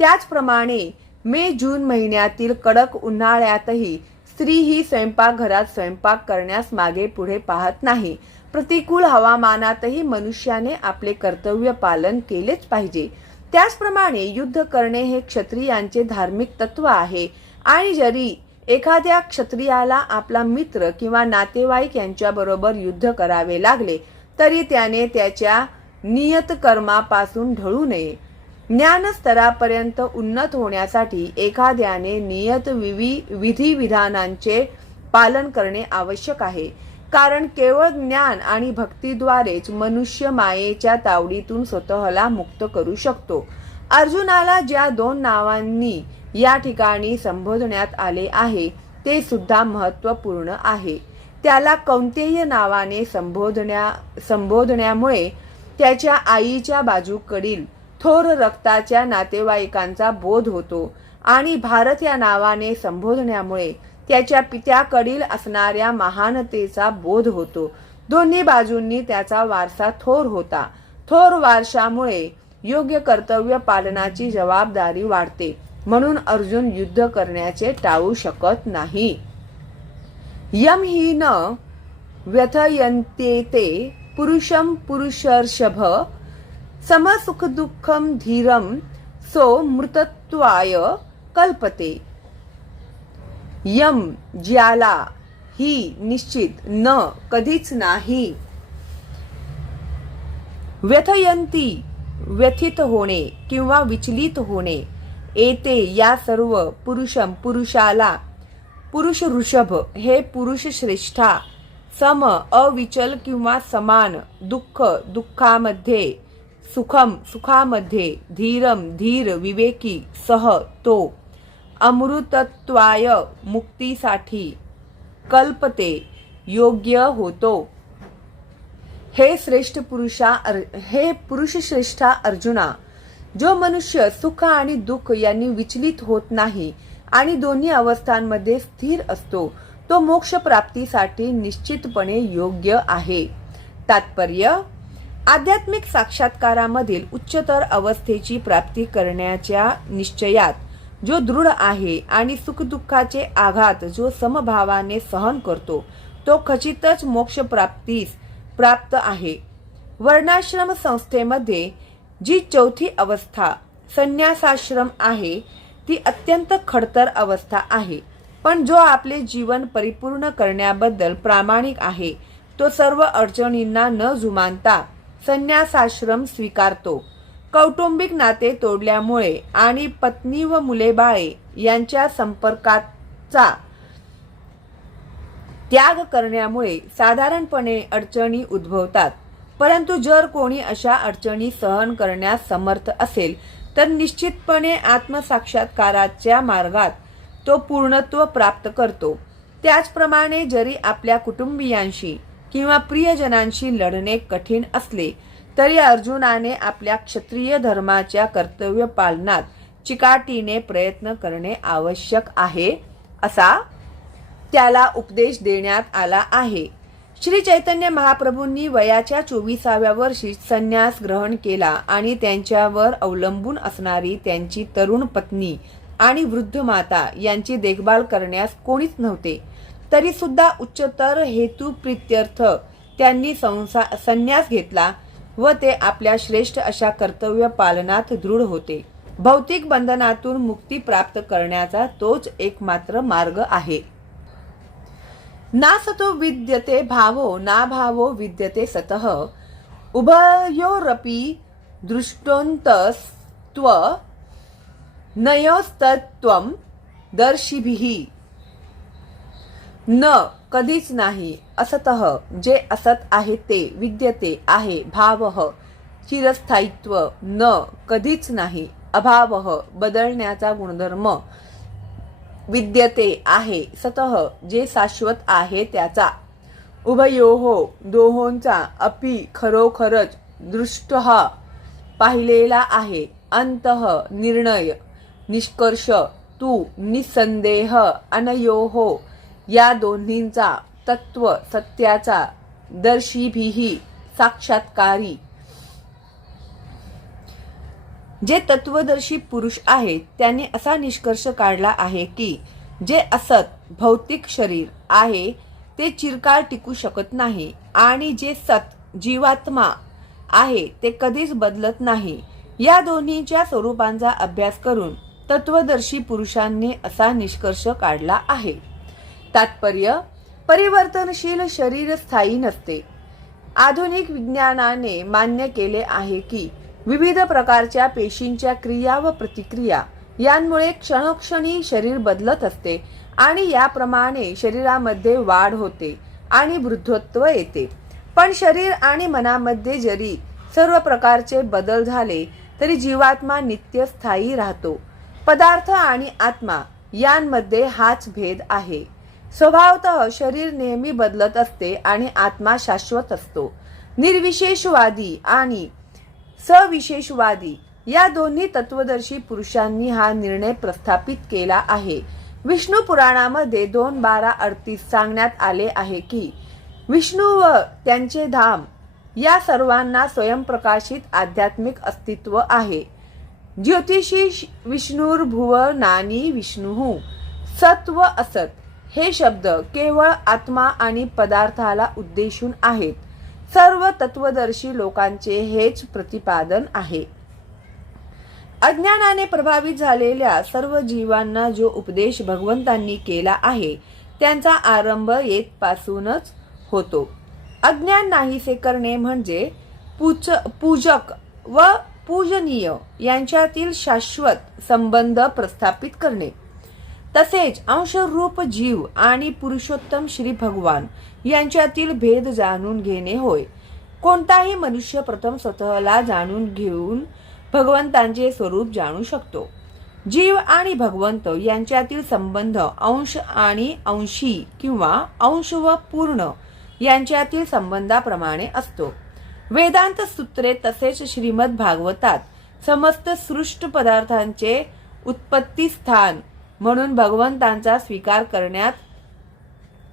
त्याचप्रमाणे मे, जून महिन्यातील कडक उन्हाळ्यातही स्त्री ही स्वयंपाकघरात स्वयंपाक करण्यास मागे पुढे पाहत नाही. प्रतिकूल हवामानातही मनुष्याने आपले कर्तव्य पालन केलेच पाहिजे. त्याचप्रमाणे युद्ध करणे हे क्षत्रियांचे धार्मिक तत्व आहे आणि जरी एखाद्या क्षत्रियाला आपला मित्र किंवा नातेवाईक यांच्याबरोबर युद्ध करावे लागले तरी त्याने त्याच्या नियत कर्मापासून ढळू नये. ज्ञानस्तरापर्यंत उन्नत होण्यासाठी एखाद्याने नियत विधिविधानांचे पालन करणे आवश्यक आहे. कारण केवळ ज्ञान आणि भक्तीद्वारेच मनुष्य मायेच्या तावडीतून स्वतःला मुक्त करू शकतो. अर्जुनाला ज्या 2 नावांनी या ठिकाणी संबोधण्यात आले आहे ते सुद्धा महत्त्वपूर्ण आहे. त्याला कौंतेय नावाने संबोधण्यामुळे त्याच्या आईच्या बाजूकडील थोर रक्ताच्या नातेवाईकांचा बोध होतो आणि भारत या नावाने संबोधण्यामुळे त्याच्या पित्याकडील असणाऱ्या महानतेचा बोध होतो. दोन्ही बाजूंनी त्याचा वारसा थोर होता. थोर वारशामुळे योग्य कर्तव्य पालनाची जबाबदारी वाढते. म्हणून अर्जुन युद्ध करण्याचे टाळू शकत नाही. यम हि न व्यथयन्त्येते पुरुषं पुरुषर्षभ, समसुखदुःखं धीरं सो मृतत्वाय कल्पते. यम, ज्याला, ही, निश्चित, न, कधीच नाही. व्यथयंती, व्यथित होणे किंवा विचलित होणे. येते, या सर्व, पुरुषम, पुरुषाला, पुरुष ऋषभ, हे पुरुष श्रेष्ठा, सम, अविचल किंवा समान, दुःख, दुःखामध्ये, सुखम, सुखामध्ये, धीरम, धीर, विवेकी, सह, तो, अमृतत्वाय, मुक्तीसाठी, कल्पते, योग्य होतो. हे पुरुष श्रेष्ठा अर्जुना, जो मनुष्य सुख आणि दुःख यांनी विचलित होत नाही आणि दोन्ही अवस्थांमध्ये स्थिर असतो तो मोक्ष प्राप्तीसाठी निश्चितपणे योग्य आहे. तात्पर्य: आध्यात्मिक साक्षात्कारामधील उच्चतर अवस्थेची प्राप्ती करण्याच्या निश्चयात जो दृढ आहे आणि सुखदुःखाचे आघात जो समभावाने सहन करतो तो खचितच मोक्ष प्राप्तीस प्राप्त आहे. वर्णाश्रम संस्थेमध्ये जी चौथी अवस्था संन्यासाश्रम आहे ती अत्यंत खडतर अवस्था आहे. पण जो आपले जीवन परिपूर्ण करण्याबद्दल प्रामाणिक आहे तो सर्व अडचणींना न जुमानता संन्यासाश्रम स्वीकारतो. कौटुंबिक नाते तोडल्यामुळे आणि पत्नी व मुलेबाळे यांच्या संपर्काचा त्याग करण्यामुळे साधारणपणे अडचणी उद्भवतात. परंतु जर कोणी अशा अडचणी सहन करण्यास समर्थ असेल तर निश्चितपणे आत्मसाक्षात्काराच्या मार्गात तो पूर्णत्व प्राप्त करतो. त्याचप्रमाणे जरी आपल्या कुटुंबियांशी किंवा प्रियजनांशी लढणे कठीण असले तरी अर्जुनाने आपल्या क्षत्रिय धर्माच्या कर्तव्य पालनात चिकाटीने प्रयत्न करणे आवश्यक आहे असा त्याला उपदेश देण्यात आला आहे. श्री चैतन्य महाप्रभूंनी वयाच्या 24व्या वर्षी संन्यास ग्रहण केला आणि त्यांच्यावर अवलंबून असणारी त्यांची तरुण पत्नी आणि वृद्ध माता यांची देखभाल करण्यास कोणीच नव्हते. तरी सुद्धा उच्चतर हेतुप्रीत्यर्थ त्यांनी संन्यास घेतला व ते आपल्या श्रेष्ठ अशा कर्तव्य पालनात दृढ होते. भौतिक बंधनातून मुक्ती प्राप्त करण्याचा तोच एकमात्र मार्ग आहे. ना सतो विद्यते भावो ना भावो विद्यते सतः उभयोरपि दृष्टोन्तस्त्व नयोस्तत्त्वं दर्शिभिः. न कधीच नाही, असतः जे असत आहे ते, विद्यते आहे, भावः चिरस्थायित्व, न कधीच नाही, अभावः बदलण्याचा गुणधर्म, विद्यते आहे, सतः जे शाश्वत आहे त्याचा, उभयोः दोहोंचा, अपि खरोखरच, दृष्टः पाहिलेला आहे, अंतः निर्णय, निष्कर्ष, तू निसंदेह, अनयोः या दोन्हींचा, तत्व सत्याचा, दर्शीभिः साक्षात्कारी. जे तत्वदर्शी पुरुष आहेत त्यांनी असा निष्कर्ष काढला आहे की जे असत भौतिक शरीर आहे ते चिरकाळ टिकू शकत नाही आणि जे सत जीवात्मा आहे ते कधीच बदलत नाही. या दोन्हीच्या स्वरूपांचा अभ्यास करून तत्वदर्शी पुरुषांनी असा निष्कर्ष काढला आहे. तात्पर्य: परिवर्तनशील शरीर स्थायी नसते. आधुनिक विज्ञानाने मान्य केले आहे की विविध प्रकारच्या पेशींच्या क्रिया व प्रतिक्रिया यांमुळे क्षणोक्षणी शरीर बदलत असते आणि याप्रमाणे शरीरामध्ये वाढ होते आणि वृद्धत्व येते. पण शरीर आणि मनामध्ये जरी सर्व प्रकारचे बदल झाले तरी जीवात्मा नित्य स्थायी राहतो. पदार्थ आणि आत्मा यांमध्ये हाच भेद आहे. स्वभावतः शरीर नेहमी बदलत असते आणि आत्मा शाश्वत असतो. निर्विशेषवादी आणि सविशेषवादी या दोन्ही तत्वदर्शी पुरुषांनी हा निर्णय प्रस्थापित केला आहे. विष्णू पुराणामध्ये 2:12-38 सांगण्यात आले आहे की विष्णू व त्यांचे धाम या सर्वांना स्वयंप्रकाशित आध्यात्मिक अस्तित्व आहे. ज्योतिषी विष्णुर्भुवनानी विष्णुः. सत व असत हे शब्द केवळ आत्मा आणि पदार्थाला उद्देशून आहेत. सर्व तत्वदर्शी लोकांचे हेच प्रतिपादन आहे. अज्ञानाने प्रभावित झालेल्या सर्व जीवांना जो उपदेश भगवंतांनी केला आहे त्यांचा आरंभ येथपासूनच होतो. अज्ञान नाहीसे करणे म्हणजे पूजक व पूजनीय यांच्यातील शाश्वत संबंध प्रस्थापित करणे. तसेच अंशरूप जीव आणि पुरुषोत्तम श्री भगवान यांच्यातील भेद जाणून घेणे होय. कोणताही मनुष्य प्रथम स्वतःला जाणून घेऊन भगवंतांचे स्वरूप जाणू शकतो. जीव आणि भगवंत यांच्यातील संबंध अंश आणि अंशी किंवा अंश व पूर्ण यांच्यातील संबंधाप्रमाणे असतो. वेदांत सूत्रे तसेच श्रीमद भागवतात समस्त सृष्ट पदार्थांचे उत्पत्ती स्थान म्हणून भगवंतांचा स्वीकार करण्यात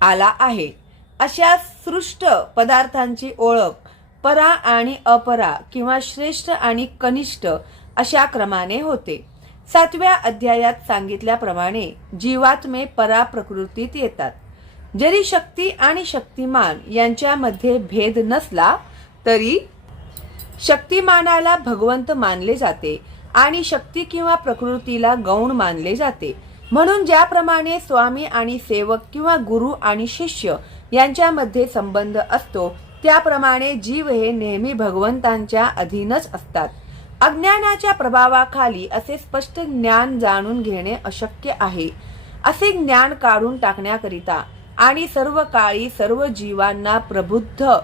आला आहे. अशा सृष्ट पदार्थांची ओळख परा आणि अपरा किंवा श्रेष्ठ आणि कनिष्ठ अशा क्रमाने होते. 7व्या अध्यायात सांगितल्याप्रमाणे जीवात्मे परा प्रकृतीत येतात. जरी शक्ती आणि शक्तिमान यांच्यामध्ये भेद नसला तरी शक्तिमानाला भगवंत मानले जाते आणि शक्ती किंवा प्रकृतीला गौण मानले जाते. म्हणून ज्याप्रमाणे स्वामी आणि सेवक किंवा गुरु आणि शिष्य यांच्यामध्ये संबंध असतो त्याप्रमाणे जीव हे नेहमी भगवंतांच्या अधीनच असतात. अज्ञानाच्या प्रभावाखाली असे स्पष्ट ज्ञान जाणून घेणे अशक्य आहे. असे ज्ञान काढून टाकण्याकरिता आणि सर्व काळी सर्व जीवांना प्रबुद्ध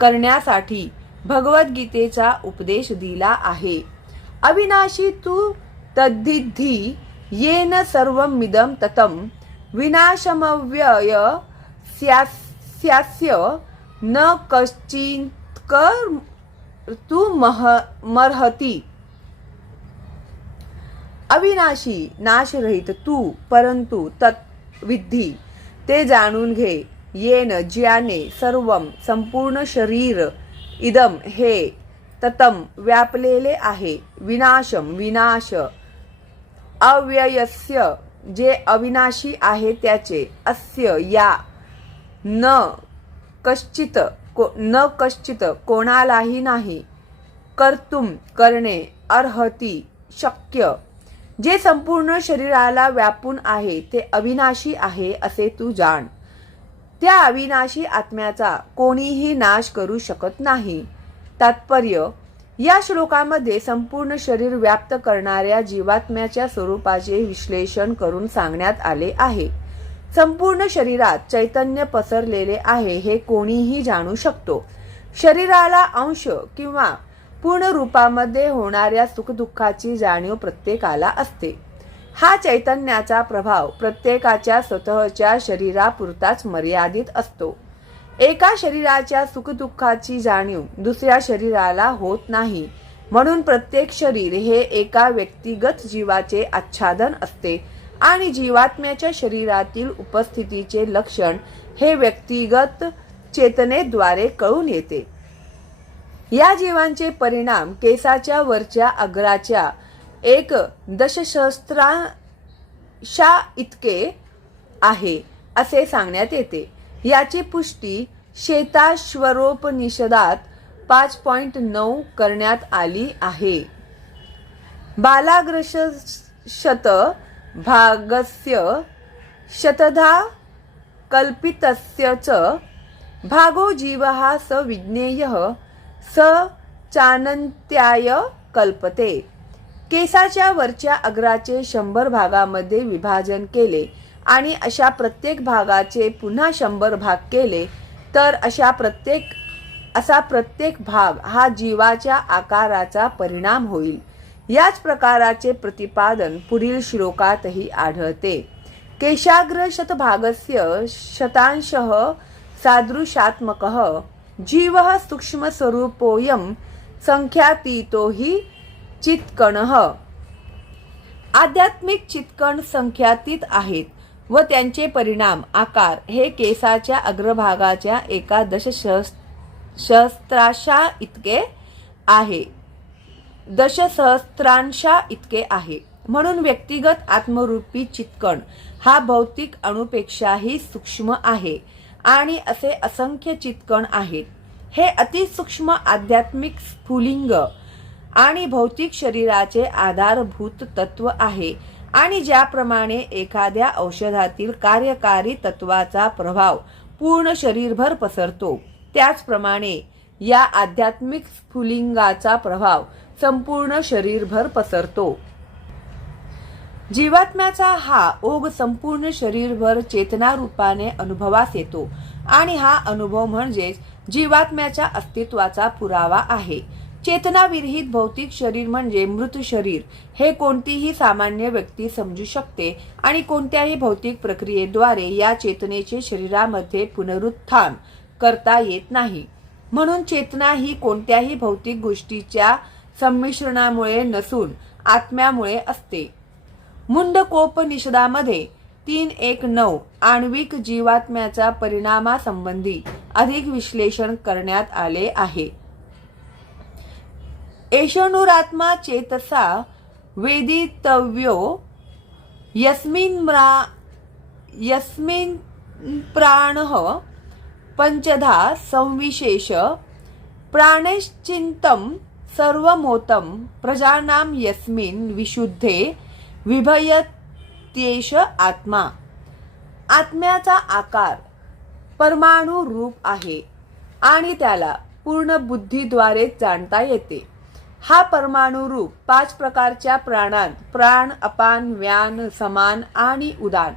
करण्यासाठी भगवद्गीतेचा उपदेश दिला आहे. अविनाशी तू तद्धिधी येन सर्वमिदं ततं विनाशमव्यय स्यास्य न कश्चित् तू मर्हति. अविनाशी नाशरहित तू परंतु तत् विद्धी ते जाणून घे. येन ज्याने सर्वम संपूर्ण शरीर इदम हे ततम व्यापलेले आहे. विनाशम विनाश अव्ययस्य जे अविनाशी आहे त्याचे. अस्य या न कश्चित कोणालाही नाही. करणे अर्हति शक्य. जे संपूर्ण शरीराला व्यापून आहे ते अविनाशी आहे असे तू जाण. त्या अविनाशी आत्म्याचा कोणीही नाश करू शकत नाही. तात्पर्य: या श्लोकामध्ये संपूर्ण शरीर व्याप्त करणाऱ्या जीवात्म्याच्या स्वरूपाचे विश्लेषण करून सांगण्यात आले आहे. संपूर्ण शरीरात चैतन्य पसरलेले आहे हे कोणीही जाणू शकतो. शरीराला अंश किंवा पूर्ण रूपामध्ये होणाऱ्या सुखदुःखाची जाणीव प्रत्येकाला असते. हा चैतन्याचा प्रभाव प्रत्येकाच्या स्वतःच्या शरीरापुरताच मर्यादित असतो. एका शरीराच्या सुखदुःखाची जाणीव दुसऱ्या शरीराला होत नाही. म्हणून प्रत्येक शरीर हे एका व्यक्तिगत जीवाचे आच्छादन असते आणि जीवात्म्याच्या शरीरातील उपस्थितीचे लक्षण हे व्यक्तिगत चेतनेद्वारे कळून येते. या जीवांचे परिणाम केसाच्या वरच्या अग्राच्या 1 दशसहस्रांशा इतके आहे असे सांगण्यात येते. याची पुष्टी श्वेताश्वरोपनिषदात 5.9 करण्यात आली आहे. बालाग्रशत भागस्य शतधा कल्पितस्य च भागो जीवः स विज्ञेयः स चानंत्याय कल्पते. केसाच्या वरच्या अग्राचे 100 भागामध्ये विभाजन केले आणि अशा प्रत्येक भागाचे पुन्हा 100 भाग केले तर असा प्रत्येक भाग हा जीवाच्या आकाराचा परिणाम होईल. याच प्रकाराचे प्रतिपादन पुढील श्लोकातही आढळते. केशाग्र शतभागस्य शतांशः सादृशात्मकः जीवः सूक्ष्म स्वरूपोऽयं संख्यातीतो हि चित्कणः. आध्यात्मिक चित्कण संख्यातीत आहेत व त्यांचे परिणाम आकार हे केसाच्या अग्रभागाच्या 1 दशसहस्रांशा इतके आहे. म्हणून व्यक्तिगत आत्मरूपी चित्कण हा भौतिक अणुपेक्षाही सूक्ष्म आहे आणि असे असंख्य चित्कण आहेत. हे अतिसूक्ष्म आध्यात्मिक स्फुलिंग आणि भौतिक शरीराचे आधारभूत तत्व आहे आणि ज्याप्रमाणे एखाद्या औषधातील कार्यकारी तत्वाचा प्रभाव पूर्ण शरीरभर पसरतो त्याचप्रमाणे या आध्यात्मिक स्फुलिंगाचा प्रभाव संपूर्ण शरीरभर पसरतो. जीवात्म्याचा हा ओघ संपूर्ण शरीरभर चेतना रूपाने अनुभवास येतो आणि हा अनुभव म्हणजेच जीवात्म्याच्या अस्तित्वाचा पुरावा आहे. चेतनाविरहित भौतिक शरीर म्हणजे मृत शरीर हे कोणतीही सामान्य व्यक्ती समजू शकते आणि कोणत्याही भौतिक प्रक्रियेद्वारे या चेतनेचे शरीरामध्ये पुनरुत्थान करता येत नाही. म्हणून चेतना ही कोणत्याही भौतिक गोष्टीच्या संमिश्रणामुळे नसून आत्म्यामुळे असते. मुंडकोपनिषदामध्ये 3.1.9 आण्विक जीवात्म्याच्या परिणामासंबंधी अधिक विश्लेषण करण्यात आले आहे. एषणुरात्मा चेतसा वेदितव्यो यस्मिन् प्राणः पंचधा संविशेष प्राणश्चित्तं सर्वमोतं प्रजानां यस्मिन् विशुद्धे विभयत्येष आत्मा. आत्म्याचा आकार परमाणु रूप आहे आणि त्याला पूर्ण बुद्धीद्वारे जाणता येते. हा परमाणु रूप 5 प्रकारच्या प्राणांत प्राण, अपान, व्यान, समान आणि उदान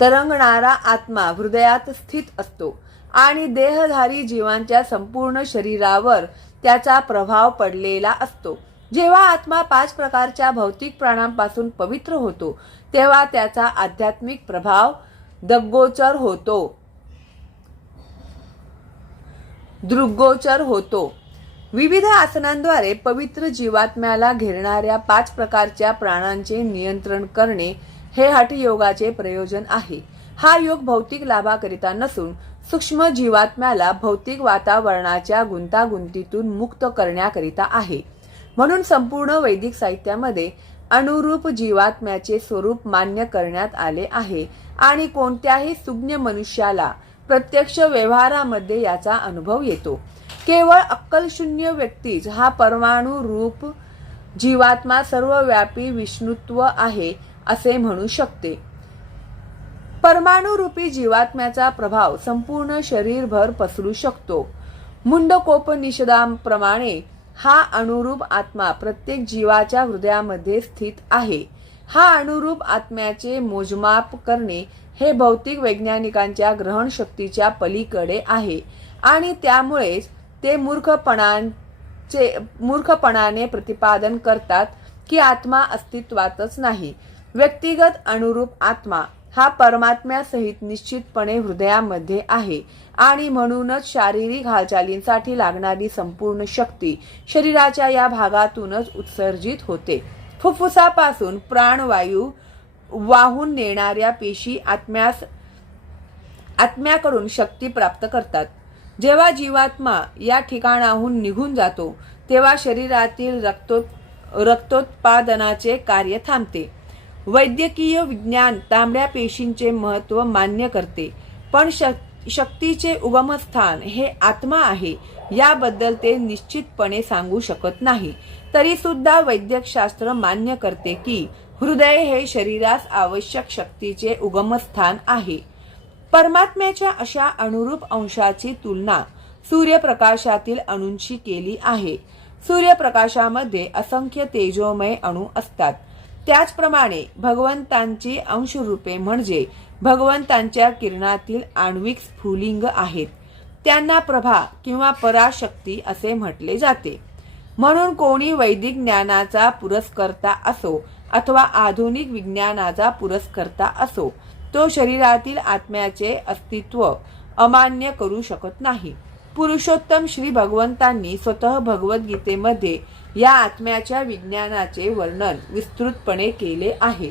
तरंगणारा आत्मा हृदयात स्थित असतो आणि देहधारी जीवांच्या संपूर्ण शरीरावर त्याचा प्रभाव पडलेला असतो. जेव्हा आत्मा 5 प्रकारच्या भौतिक प्राणांपासून पवित्र होतो तेव्हा त्याचा आध्यात्मिक प्रभाव दृग्गोचर होतो. विविध आसनांद्वारे पवित्र जीवात्म्याला घेरणाऱ्या 5 प्रकारच्या प्राणांचे नियंत्रण करणे हे हठयोगाचे प्रयोजन आहे. हा योग भौतिक लाभाकरिता नसून सूक्ष्म जीवात्म्याला भौतिक वातावरणाच्या गुंतागुंतीतून मुक्त करण्याकरिता आहे. म्हणून संपूर्ण वैदिक साहित्यामध्ये अनुरूप जीवात्म्याचे स्वरूप मान्य करण्यात आले आहे आणि कोणत्याही सुज्ञ मनुष्याला प्रत्यक्ष व्यवहारामध्ये याचा अनुभव येतो. केवळ अक्कलशून्य व्यक्तीच हा परमाणु रूप जीवात्मा सर्वव्यापी विष्णुत्व आहे असे म्हणू शकते. परमाणुरूपी जीवात्म्याचा प्रभाव संपूर्ण शरीरभर पसरू शकतो. मुंडकोपनिषदाप्रमाणे हा अणुरूप आत्मा प्रत्येक जीवाच्या हृदयामध्ये स्थित आहे. हा अणुरूप आत्म्याचे मोजमाप करणे हे भौतिक वैज्ञानिकांच्या ग्रहणशक्तीच्या पलीकडे आहे आणि त्यामुळेच ते मूर्खपणाने प्रतिपादन करतात की आत्मा अस्तित्वातच नाही. व्यक्तिगत अणुरूप आत्मा हा परमात्म्यासहित निश्चितपणे हृदयामध्ये आहे आणि म्हणूनच शारीरिक हालचालींसाठी लागणारी संपूर्ण शक्ती शरीराच्या या भागातूनच उत्सर्जित होते. फुफ्फुसापासून प्राणवायू वाहून नेणाऱ्या पेशी आत्म्याकडून शक्ती प्राप्त करतात. जेव्हा जीवात्मा या ठिकाणाहून निघून जातो तेव्हा शरीरातील रक्तोत्पादनाचे कार्य थांबते. वैद्यकीय विज्ञान तांबड्या पेशींचे महत्त्व मान्य करते, पण शक्तीचे उगमस्थान हे आत्मा आहे याबद्दल ते निश्चितपणे सांगू शकत नाही. तरी सुद्धा वैद्यकशास्त्र मान्य करते की हृदय हे शरीरास आवश्यक शक्तीचे उगमस्थान आहे. परमात्म्याच्या अशा अणुरूप अंशाची तुलना सूर्यप्रकाशातील अणूंशी केली आहे. सूर्यप्रकाशामध्ये असंख्य तेजोमय अणू असतात. त्याचप्रमाणे भगवंतांची अंशरूपे म्हणजे भगवंतांच्या किरणातील आण्विक स्फुलिंग आहेत. त्यांना प्रभा किंवा पराशक्ती असे म्हटले जाते. म्हणून कोणी वैदिक ज्ञानाचा पुरस्कर्ता असो अथवा आधुनिक विज्ञानाचा पुरस्कर्ता असो, तो शरीरातील आत्म्याचे अस्तित्व अमान्य करू शकत नाही. पुरुषोत्तम श्री भगवंतांनी स्वतः भगवद्गीतेमध्ये या आत्म्याच्या विज्ञानाचे वर्णन विस्तृतपणे केले आहे.